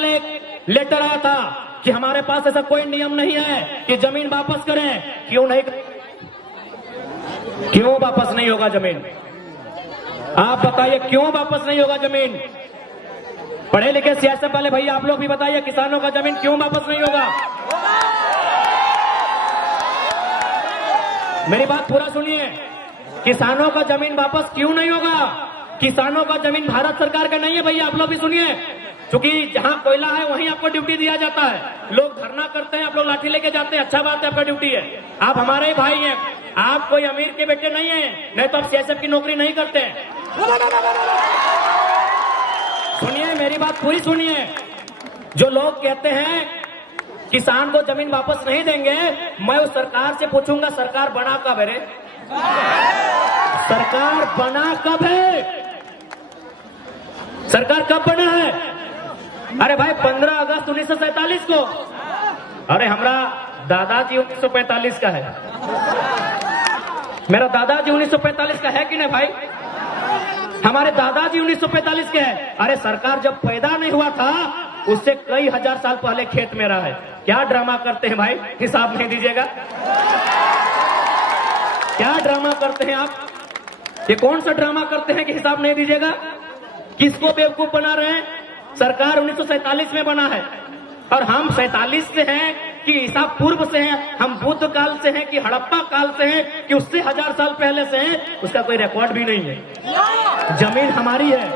लेटर आया था कि हमारे पास ऐसा कोई नियम नहीं है कि जमीन वापस करें। क्यों वापस नहीं होगा जमीन? आप बताइए क्यों वापस नहीं होगा जमीन? पढ़े लिखे सियासत वाले भैया आप लोग भी बताइए, किसानों का जमीन क्यों वापस नहीं होगा? मेरी बात पूरा सुनिए, किसानों का जमीन वापस क्यों नहीं होगा? किसानों का जमीन भारत सरकार का नहीं है भैया, आप लोग भी सुनिए। क्योंकि जहां कोयला है वहीं आपको ड्यूटी दिया जाता है। लोग धरना करते हैं, आप लोग लाठी लेके जाते हैं, अच्छा बात है, आपका ड्यूटी है। आप हमारे ही भाई हैं, आप कोई अमीर के बेटे नहीं हैं, नहीं तो आप सीएसएफ की नौकरी नहीं करते। सुनिए मेरी बात पूरी सुनिए। जो लोग कहते हैं किसान को जमीन वापस नहीं देंगे, मैं उस सरकार से पूछूंगा सरकार बना कब है रे? सरकार बना कब है? सरकार कब बना है? अरे भाई 15 अगस्त 1947 को। अरे हमारा दादाजी 1945 का है, मेरा दादाजी 1945 का है कि नहीं भाई? हमारे दादाजी 1945 के हैं। अरे सरकार जब पैदा नहीं हुआ था उससे कई हजार साल पहले खेत मेरा है। क्या ड्रामा करते हैं भाई, हिसाब नहीं दीजिएगा? क्या ड्रामा करते हैं आप? ये कौन सा ड्रामा करते हैं कि हिसाब नहीं दीजिएगा? किसको बेवकूफ बना रहे हैं? सरकार 1947 में बना है और हम 47 से हैं कि ईसा पूर्व से हैं, हम बुद्ध काल से हैं कि हड़प्पा काल से हैं कि उससे 1000 साल पहले से हैं, उसका कोई रिकॉर्ड भी नहीं है। जमीन हमारी है,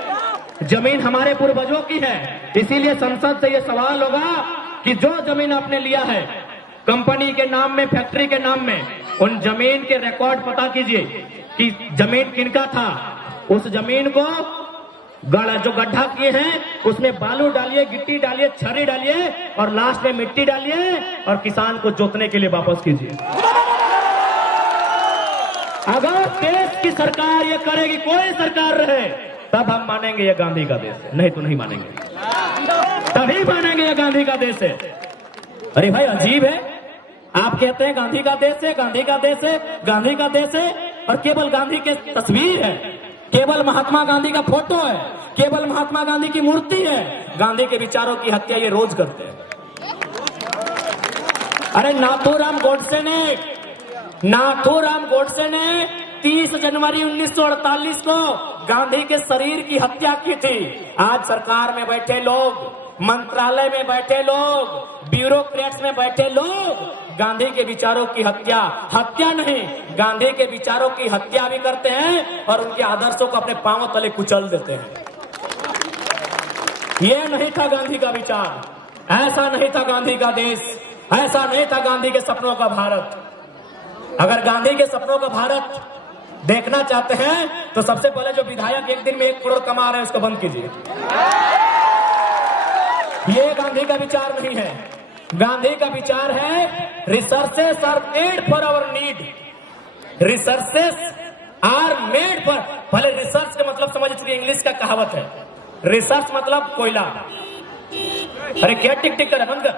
जमीन हमारे पूर्वजों की है। इसीलिए संसद से ये सवाल होगा कि जो जमीन आपने लिया है कंपनी के नाम में, फैक्ट्री के नाम में, उन जमीन के रिकॉर्ड पता कीजिए कि जमीन किनका था। उस जमीन को जो गड्ढा किए हैं उसमें बालू डालिए, गिट्टी डालिए, छर्री डालिए और लास्ट में मिट्टी डालिए और किसान को जोतने के लिए वापस कीजिए। अगर देश की सरकार ये करेगी, कोई सरकार रहे, तब हम मानेंगे ये गांधी का देश है, नहीं तो नहीं मानेंगे। तभी मानेंगे ये गांधी का देश है। अरे भाई अजीब है, आप कहते हैं गांधी का देश है, गांधी का देश है, गांधी का देश है, और केवल गांधी की तस्वीर है, केवल महात्मा गांधी का फोटो है, केवल महात्मा गांधी की मूर्ति है। गांधी के विचारों की हत्या ये रोज करते हैं। अरे नाथूराम गोडसे ने 30 जनवरी 1948 को गांधी के शरीर की हत्या की थी। आज सरकार में बैठे लोग, मंत्रालय में बैठे लोग, ब्यूरोक्रेट्स में बैठे लोग गांधी के विचारों की हत्या नहीं, गांधी के विचारों की हत्या भी करते हैं और उनके आदर्शों को अपने पांव तले कुचल देते हैं। ये नहीं था गांधी का विचार, ऐसा नहीं था गांधी का देश, ऐसा नहीं था गांधी के सपनों का भारत। अगर गांधी के सपनों का भारत देखना चाहते हैं तो सबसे पहले जो विधायक एक दिन में 1 करोड़ कमा रहे हैं उसको बंद कीजिए। ये गांधी का विचार नहीं है। गांधी का विचार है researches are made for our need, researches are made for. पहले रिसर्च का मतलब समझ चुके, इंग्लिश का कहावत है, रिसर्च मतलब कोयला। अरे क्या टिक टिक कर बंद कर।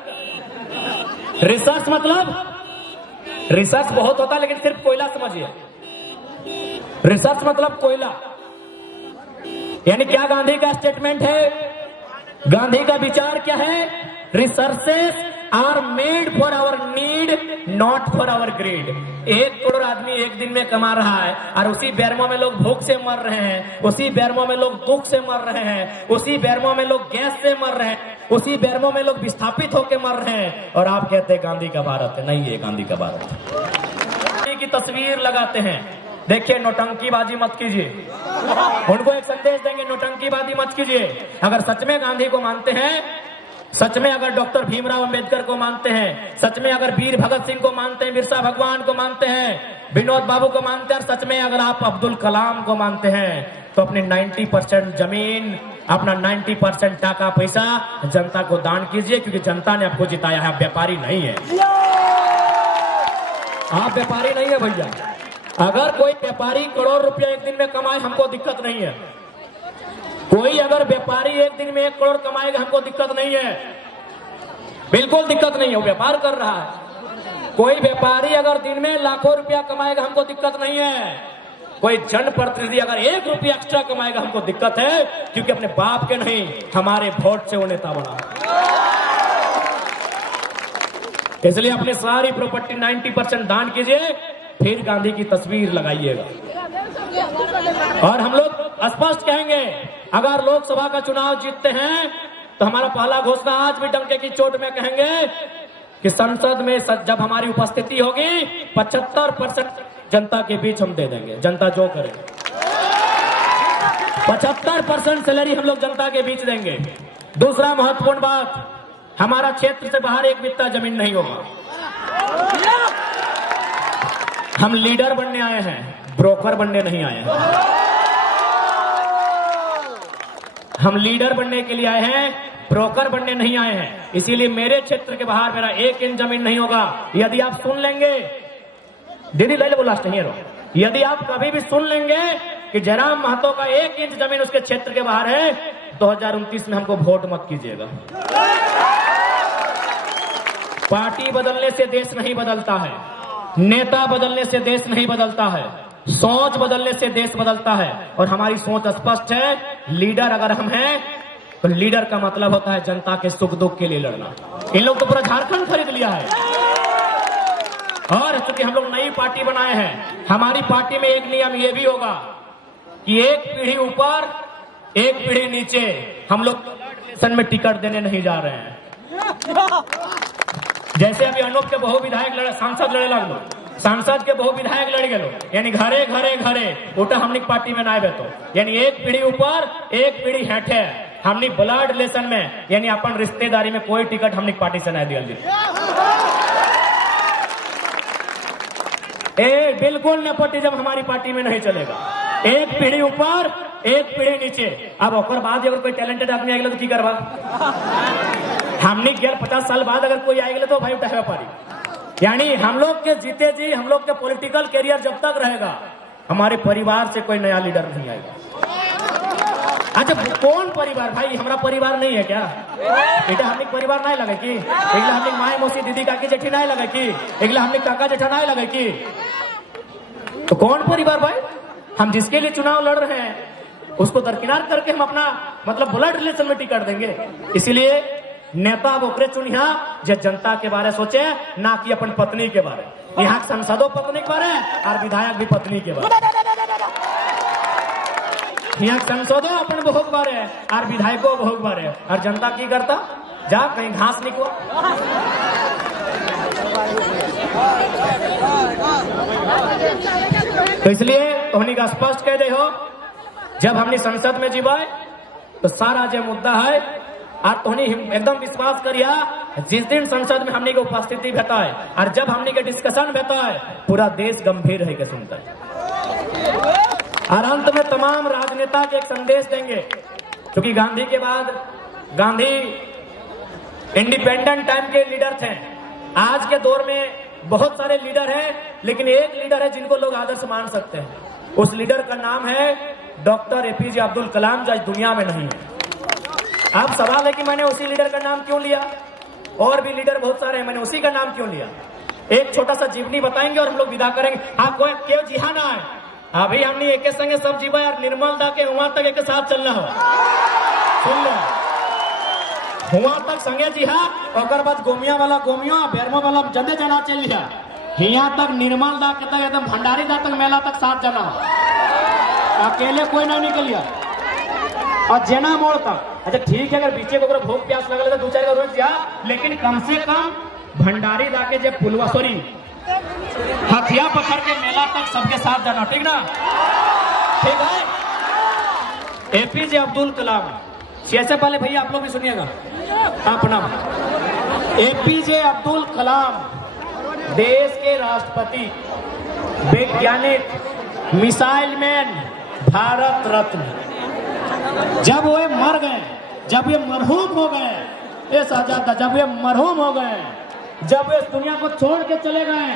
रिसर्च मतलब, रिसर्च बहुत होता है लेकिन सिर्फ कोयला समझिए। रिसर्च मतलब कोयला। यानी क्या गांधी का स्टेटमेंट है, गांधी का विचार क्या है? Researches are made for our need, not for our greed. 1 crore आदमी एक दिन में कमा रहा है और उसी बैरमों में लोग भूख से मर रहे हैं, उसी बैरमों में लोग दुख से मर रहे हैं, उसी बैरमों में लोग गैस से मर रहे हैं, उसी बैरमों में लोग विस्थापित होकर मर रहे हैं, और आप कहते हैं गांधी का भारत है। नहीं है गांधी का भारत। की तस्वीर लगाते हैं, देखिए नौटंकीबाजी मत कीजिए। उनको एक संदेश देंगे, नौटंकीबाजी मत कीजिए। अगर सच में गांधी को मानते हैं, सच में अगर डॉक्टर भीमराव अंबेडकर को मानते हैं, सच में अगर वीर भगत सिंह को मानते हैं, बिरसा भगवान को मानते हैं, विनोद बाबू को मानते हैं, सच में अगर आप अब्दुल कलाम को मानते हैं, तो अपनी 90% जमीन, अपना 90% टाका पैसा जनता को दान कीजिए, क्योंकि जनता ने आपको जिताया है, आप व्यापारी नहीं है। आप व्यापारी नहीं है भैया। अगर कोई व्यापारी करोड़ रुपया एक दिन में कमाए हमको दिक्कत नहीं है। कोई अगर व्यापारी एक दिन में 1 करोड़ कमाएगा हमको दिक्कत नहीं है, बिल्कुल दिक्कत नहीं है, वो व्यापार कर रहा है। कोई व्यापारी अगर दिन में लाखों रुपया कमाएगा हमको दिक्कत नहीं है। कोई जनप्रतिनिधि अगर 1 रुपया एक्स्ट्रा कमाएगा हमको दिक्कत है, क्योंकि अपने बाप के नहीं हमारे वोट से वो नेता बना। इसलिए अपनी सारी प्रॉपर्टी 90% दान कीजिए, फिर गांधी की तस्वीर लगाइएगा। और हम लोग स्पष्ट कहेंगे, अगर लोकसभा का चुनाव जीतते हैं तो हमारा पहला घोषणा आज भी डंके की चोट में कहेंगे कि संसद में जब हमारी उपस्थिति होगी 75% जनता के बीच हम दे देंगे। जनता जो करे 75% सैलरी हम लोग जनता के बीच देंगे। दूसरा महत्वपूर्ण बात, हमारा क्षेत्र से बाहर 1 बित्ता जमीन नहीं होगा। हम लीडर बनने आए हैं, ब्रोकर बनने नहीं आए हैं। हम लीडर बनने के लिए आए हैं, ब्रोकर बनने नहीं आए हैं। इसीलिए मेरे क्षेत्र के बाहर मेरा 1 इंच जमीन नहीं होगा। यदि आप सुन लेंगे, दीदी ले लो लास्ट नहीं रो, यदि आप कभी भी सुन लेंगे कि जयराम महतो का 1 इंच जमीन उसके क्षेत्र के बाहर है, 2029 में हमको वोट मत कीजिएगा। पार्टी बदलने से देश नहीं बदलता है, नेता बदलने से देश नहीं बदलता है, सोच बदलने से देश बदलता है। और हमारी सोच स्पष्ट है, लीडर अगर हम हैं तो लीडर का मतलब होता है जनता के सुख दुख के लिए लड़ना। इन लोग तो पूरा झारखंड खरीद लिया है। और चूंकि हम लोग नई पार्टी बनाए हैं, हमारी पार्टी में एक नियम ये भी होगा कि 1 पीढ़ी ऊपर 1 पीढ़ी नीचे हम लोग इलेक्शन में टिकट देने नहीं जा रहे हैं। जैसे अभी अनूप के बहु विधायक लड़े, सांसद लड़े लगलो, सांसद के बहु विधायक लड़ गए, यानी घरे घरे घरे उठा हमनी पार्टी में ना बेतो, यानी 1 पीढ़ी ऊपर 1 पीढ़ी हेठे हमनी ब्लड रिलेशन में, यानी अपन रिश्तेदारी में कोई टिकट हमनी पार्टी से नहीं दिया। बिल्कुल नेपोटिज्म हमारी पार्टी में नहीं चलेगा। 1 पीढ़ी ऊपर 1 पीढ़ी नीचे। अब ओकर बाद अगर कोई टैलेंटेड आदमी आएगा तो की करवा, हमने 50 साल बाद अगर कोई आएगा तो भाई उठावे पारी। यानी हम लोग के जीते जी हम लोग के पॉलिटिकल कैरियर जब तक रहेगा, हमारे परिवार से कोई नया लीडर नहीं आएगा। अच्छा कौन परिवार भाई, हमारा परिवार नहीं है क्या? बेटा हमने परिवार नहीं लगे कि एकला हमने माए मौसी दीदी काकी जेठी नहीं लगे कि एकला हमने काका जेठा नहीं लगे कि, तो कौन परिवार भाई? हम जिसके लिए चुनाव लड़ रहे हैं उसको दरकिनार करके हम अपना मतलब ब्लड रिलेशन में टिकट देंगे। इसीलिए नेता ओकरे चुनिया जो जनता के बारे सोचे, ना कि अपन पत्नी के बारे। यहाँ सांसदों पत्नी के बारे और विधायक भी पत्नी के बारे, यहाँ सांसदों अपन बहू के बारे और विधायकों बहू के बारे। और जनता की करता जा कहीं घास निकलो। तो इसलिए तोहनी का स्पष्ट कह दे हो, जब हमने संसद में जीवाए तो सारा जो मुद्दा है और तोहनी एकदम विश्वास करिया, जिस दिन संसद में हमने की उपस्थिति भेटा है और जब हमने के डिस्कशन भेटा है, पूरा देश गंभीर है के सुनता है। और अंत में तमाम राजनेता के एक संदेश देंगे, क्योंकि गांधी के बाद गांधी इंडिपेंडेंट टाइम के लीडर थे। आज के दौर में बहुत सारे लीडर हैं, लेकिन एक लीडर है जिनको लोग आदर्श मान सकते हैं। उस लीडर का नाम है डॉक्टर एपीजे अब्दुल कलाम, जो आज दुनिया में नहीं है। अब सवाल है कि मैंने उसी लीडर का नाम क्यों लिया? और भी लीडर बहुत सारे हैं, मैंने उसी का नाम क्यों लिया? एक छोटा सा जीवनी बताएंगे और हम लोग विदा करेंगे। आपको क्यों जिहा ना है, अभी हमने एक संगे सब जीवा यार, निर्मल दा के वहां तक एक साथ चलना हो, सुन लो, वहां तक संगे जी हा, और बाद गोमिया वाला गोमिया, बेरमो वाला जदे जना चल लिया, यहाँ तक निर्मल दा के तक एकदम भंडारी दा तक मेला तक साथ जाना हो, अकेले कोई ना निकलिया। और जेना मोड़ तक, अच्छा ठीक है, अगर बीचे को भूख प्यास लगल तो 2-4 का रोज जा, लेकिन कम से कम भंडारी दा के जे पुलवा सॉरी हथिया पकड़ के मेला तक सबके साथ जाना, ठीक ना? ठीक है। एपीजे अब्दुल कलाम, ऐसे पहले भैया आप लोग भी सुनिएगा अपना। एपीजे अब्दुल कलाम देश के राष्ट्रपति, वैज्ञानिक, मिसाइल मैन, भारत रत्न। जब वे मर गए, जब वे मरहूम हो गए, जब वे मरहूम हो गए, जब वे दुनिया को छोड़ के चले गए,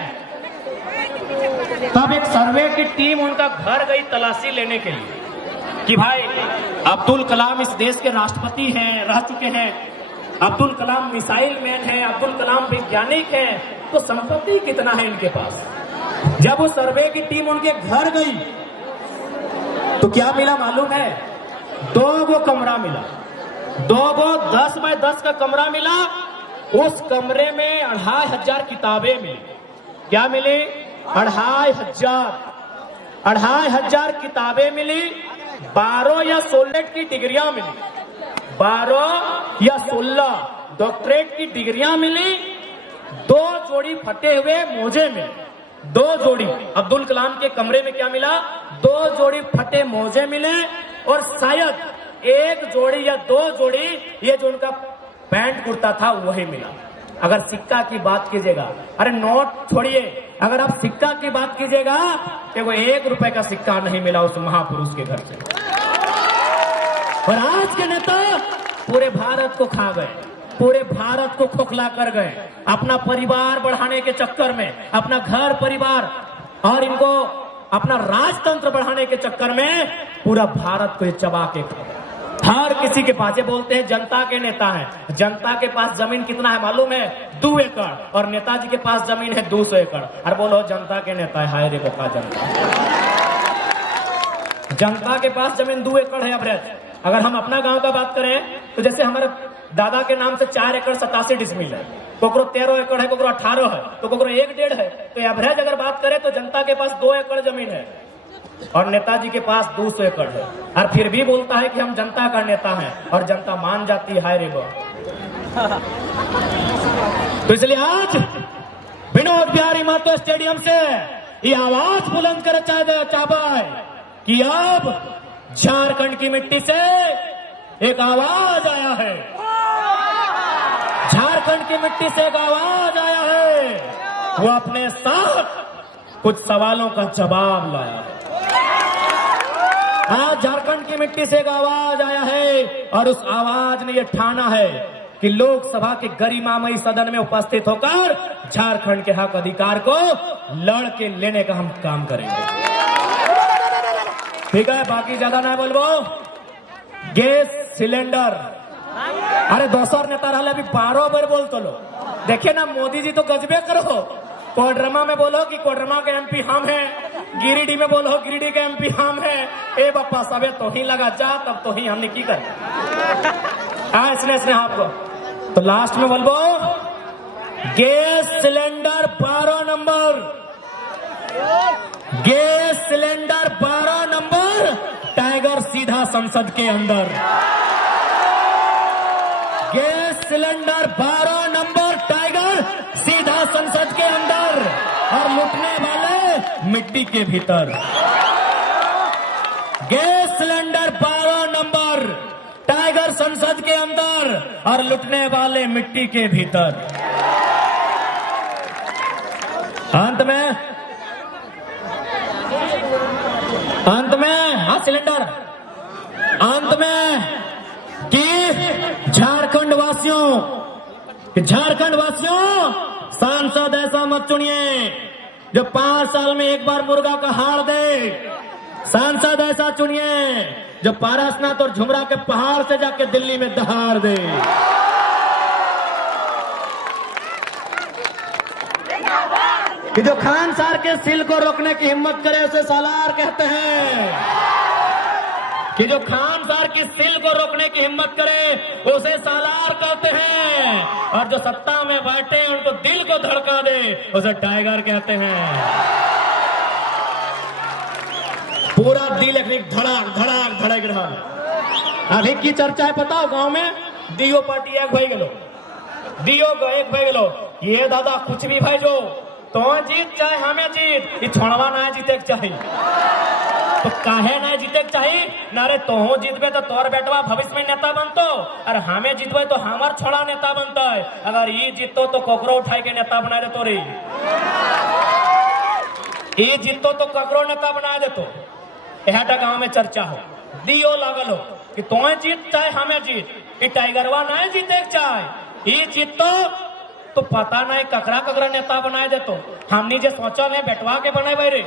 तब एक सर्वे की टीम उनका घर गई तलाशी लेने के लिए कि भाई अब्दुल कलाम इस देश के राष्ट्रपति हैं, रह चुके हैं, अब्दुल कलाम मिसाइल मैन है, अब्दुल कलाम वैज्ञानिक हैं, तो संपत्ति कितना है इनके पास। जब वो सर्वे की टीम उनके घर गई तो क्या मिला मालूम है? 2 गो कमरा मिला, 2 गो 10 बाय 10 का कमरा मिला। उस कमरे में 2500 किताबें मिली। क्या मिली? 2500 किताबें मिली। 12 या 16 की डिग्रियां मिली, 12 या 16 डॉक्टरेट की डिग्रियां मिली। 2 जोड़ी फटे हुए मोजे मिले, 2 जोड़ी। अब्दुल कलाम के कमरे में क्या मिला? 2 जोड़ी फटे मोजे मिले और शायद 1 जोड़ी या 2 जोड़ी ये जो उनका पैंट कुर्ता था वही मिला। अगर सिक्का की बात कीजिएगा, अरे नोट छोड़िए, अगर आप सिक्का की बात कीजिएगा तो वो 1 रुपए का सिक्का नहीं मिला उस महापुरुष के घर से। और आज के नेता पूरे भारत को खा गए, पूरे भारत को खोखला कर गए, अपना परिवार बढ़ाने के चक्कर में, अपना घर परिवार और इनको अपना राजतंत्र बढ़ाने के चक्कर में पूरा भारत को ये चबा के खा गए। हर किसी के पास, ये बोलते हैं जनता के नेता हैं, जनता के पास जमीन कितना है मालूम है? 2 एकड़, और नेताजी के पास जमीन है 200 एकड़। और बोलो जनता के नेता है, हाय रे बोका जनता। जनता के पास जमीन 2 एकड़ है एवरेज। अगर हम अपना गांव का बात करें तो जैसे हमारे दादा के नाम से 4 एकड़ 87 डिसमिल है, कोकरो 13 एकड़ है, कोकरो 18 है, तो कोकरो 1.5 है। तो एवरेज अगर बात करें तो जनता के पास 2 एकड़ जमीन है और नेताजी के पास 200 एकड़ है। और फिर भी बोलता है कि हम जनता का नेता हैं और जनता मान जाती है, हाय रे बो। तो इसलिए आज विनोद बिहारी महतो स्टेडियम से ये आवाज बुलंद कर चाहता है कि अब झारखंड की मिट्टी से एक आवाज आया है, झारखंड की मिट्टी से एक आवाज आया है, वो अपने साथ कुछ सवालों का जवाब लाया है। आज झारखंड की मिट्टी से एक आवाज आया है और उस आवाज ने यह ठाना है कि लोकसभा के गरिमामयी सदन में उपस्थित होकर झारखंड के हक अधिकार को लड़ के लेने का हम काम करेंगे। ठीक है, बाकी ज्यादा ना बोलबो। गैस सिलेंडर, अरे दोसर नेता रहा अभी 12 बार बोल तो लो। देखे ना मोदी जी तो गजबे करो, कोडरमा में बोलो कि कोडरमा के एमपी हम हैं, गिरिडीह में बोलो गिरिडीह के एमपी हम हैं। ए बापा सबे तो ही लगा जा, तब तो ही हमने की कर इसने आपको तो लास्ट में बोलबो gas cylinder 12 number, gas cylinder 12 number, tiger सीधा संसद के अंदर। गैस सिलेंडर 12 नंबर, टाइगर सीधा संसद के अंदर और लुटने वाले मिट्टी के भीतर। गैस सिलेंडर 12 नंबर, टाइगर संसद के अंदर और लुटने वाले मिट्टी के भीतर। अंत में हाँ सिलेंडर, अंत में कि झारखंड वासियों सांसद ऐसा मत चुनिए जो 5 साल में एक बार मुर्गा का हाड़ दे। सांसद ऐसा चुनिए जो पारसनाथ और झुमरा के पहाड़ से जाके दिल्ली में दहाड़ दे। कि जो खान सार के सिल को रोकने की हिम्मत करे उसे सालार कहते हैं। कि जो खान सार की सिल को रोकने की हिम्मत करे उसे सालार कहते हैं, और जो सत्ता में बैठे उनको दिल को धड़का दे उसे टाइगर कहते हैं। पूरा दिल एक धड़ाक धड़ाक धड़क रहा है। अभी की चर्चा है पता हो गांव में? दियो पार्टी एक भाई गेलो, दियो को एक भाई गेलो। ये दादा कुछ भी भाई जो तो जीत चाहे हमें जीत, ये छोड़वा ना जीते चाहिए। तो काहे ना जीते चाहिए ना रे, तो जीतबे तो तोर बेटवा भविष्य में नेता बनतो, और हमें जीतबे तो हमार छोड़ा नेता बनता है। अगर ये जीतो तो कोकरो उठाई के नेता बना दे, तो रे ये जीतो तो कोकरो नेता बना दे। तो यह गांव में चर्चा हो, दियो लागल हो कि तो जीत चाहे हमें जीत, ये टाइगरवा ना जीते चाहे, ये जीतो तो पता नहीं ककरा ककरा नेता बनाए दे तो हमनी जे सोचल है बैठवा के बनाए भाई रे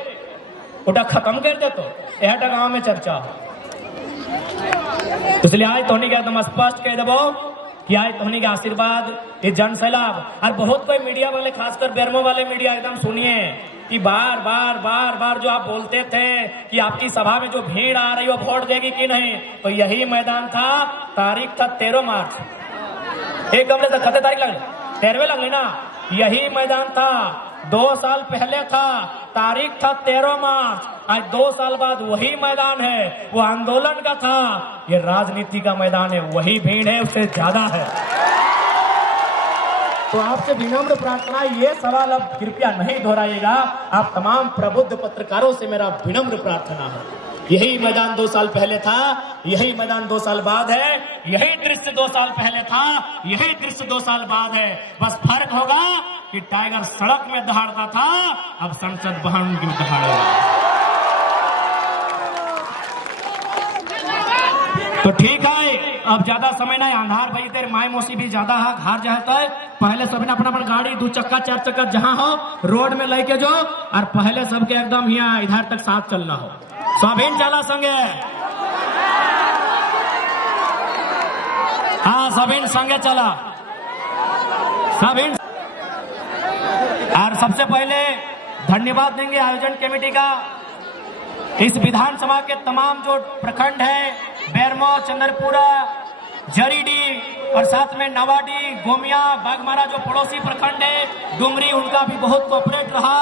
उटा खत्म कर दे तो यह गांव में चर्चा। इसलिए आज तोहनी के एकदम स्पष्ट कह देबो कि आज तोहनी के आशीर्वाद ये जन सैलाब और बहुत कोई मीडिया वाले खासकर बेरमो वाले मीडिया एकदम सुनिए कि बार बार बार बार जो आप बोलते थे कि आपकी सभा में जो भीड़ आ रही हो वोट देगी कि नहीं, तो यही मैदान था। तारीख था 13 मार्च, एक गमले तक खते तारीख लगे 13वें लगे ना, यही मैदान था। 2 साल पहले था, तारीख था 13 मार्च। आज 2 साल बाद वही मैदान है, वो आंदोलन का था, ये राजनीति का मैदान है। वही भीड़ है, उससे ज्यादा है। तो आपसे विनम्र प्रार्थना, ये सवाल अब कृपया नहीं दोहराइएगा। आप तमाम प्रबुद्ध पत्रकारों से मेरा विनम्र प्रार्थना है। यही मैदान 2 साल पहले था, यही मैदान 2 साल बाद है, यही दृश्य 2 साल पहले था, यही दृश्य 2 साल बाद है। बस फर्क होगा कि टाइगर सड़क में दहाड़ता था, अब संसद भवन की दहाड़ेगा। तो ठीक है, अब ज्यादा समय नहीं, अंधार भाई तेरे माई मौसी भी ज्यादा है, घर जाता है। पहले सभी ने अपना अपना गाड़ी 2 चक्का 4 चक्का जहां हो रोड में लेके जो, और पहले सबके एकदम यहाँ इधर तक साथ चलना हो। सभी चला संगे, हाँ सभी संगे चला सभी। और सबसे पहले धन्यवाद देंगे आयोजन कमेटी का। इस विधानसभा के तमाम जो प्रखंड है, बेरमो, चंद्रपुरा, जरीडी और साथ में नवाडी, गोमिया, बागमारा जो पड़ोसी प्रखंड है, डुमरी, उनका भी बहुत कोऑपरेट रहा।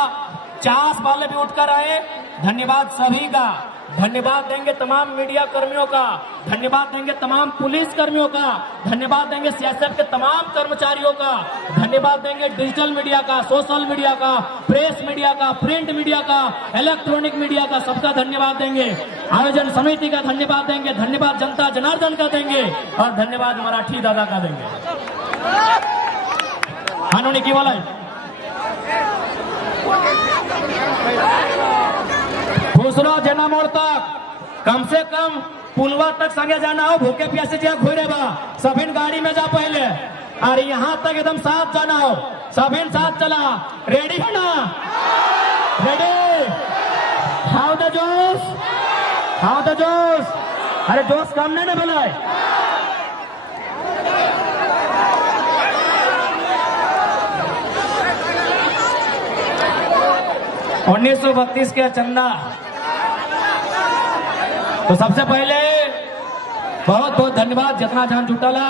चास वाले भी उठकर आए, धन्यवाद सभी का। धन्यवाद देंगे तमाम मीडिया कर्मियों का, धन्यवाद देंगे तमाम पुलिस कर्मियों का, धन्यवाद देंगे सीएसएफ के तमाम कर्मचारियों का, धन्यवाद देंगे डिजिटल मीडिया का, सोशल मीडिया का, प्रेस मीडिया का, प्रिंट मीडिया का, इलेक्ट्रॉनिक मीडिया का, सबका धन्यवाद देंगे। आयोजन समिति का धन्यवाद देंगे, धन्यवाद जनता जनार्दन का देंगे, और धन्यवाद मराठी दादा का देंगे। कानूनी की वाला दूसरा जना मोड़ तक कम से कम पुलवा तक संगे जाना हो, भूखे प्यासे जो घोरे बा सभी गाड़ी में जा पहले, और यहाँ तक एकदम साथ जाना हो, सभी साथ चला। रेडी है ना? रेडी? हाउ द जोश, हाउ द जोश। अरे जोश कम नहीं ना बोला। 1932 के चंदा। तो सबसे पहले बहुत बहुत धन्यवाद जितना जहां जुटाला,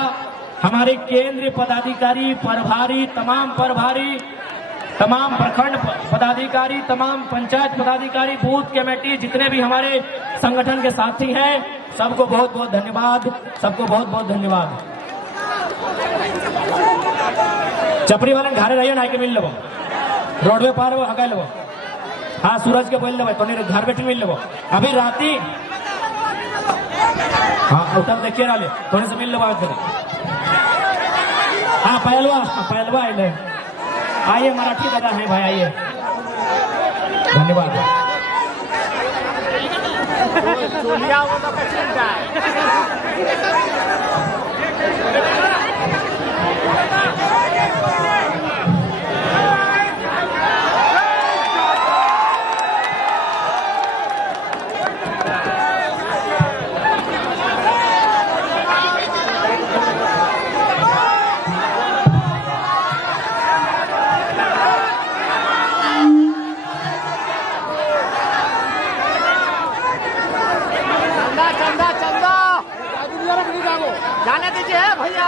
हमारे केंद्रीय पदाधिकारी, प्रभारी, तमाम प्रभारी, तमाम प्रखंड पदाधिकारी, तमाम पंचायत पदाधिकारी, बूथ कमेटी, जितने भी हमारे संगठन के साथी हैं, सबको बहुत बहुत धन्यवाद, सबको बहुत बहुत धन्यवाद। चपड़ी वाले घरे रहिए ना के मिल लेबो, रोडवे पार हो हगा लेबो, हाँ सूरज के बोल लेबो, तो नहीं घर बैठे मिल लेबो। अभी राती हाँ उतर देखिए ना ले, थोड़े से मिल लेबो। हाँ पहलवा आइले, आइए मराठी दादा है भाई, आइए। धन्यवाद। जाने दीजिए भैया।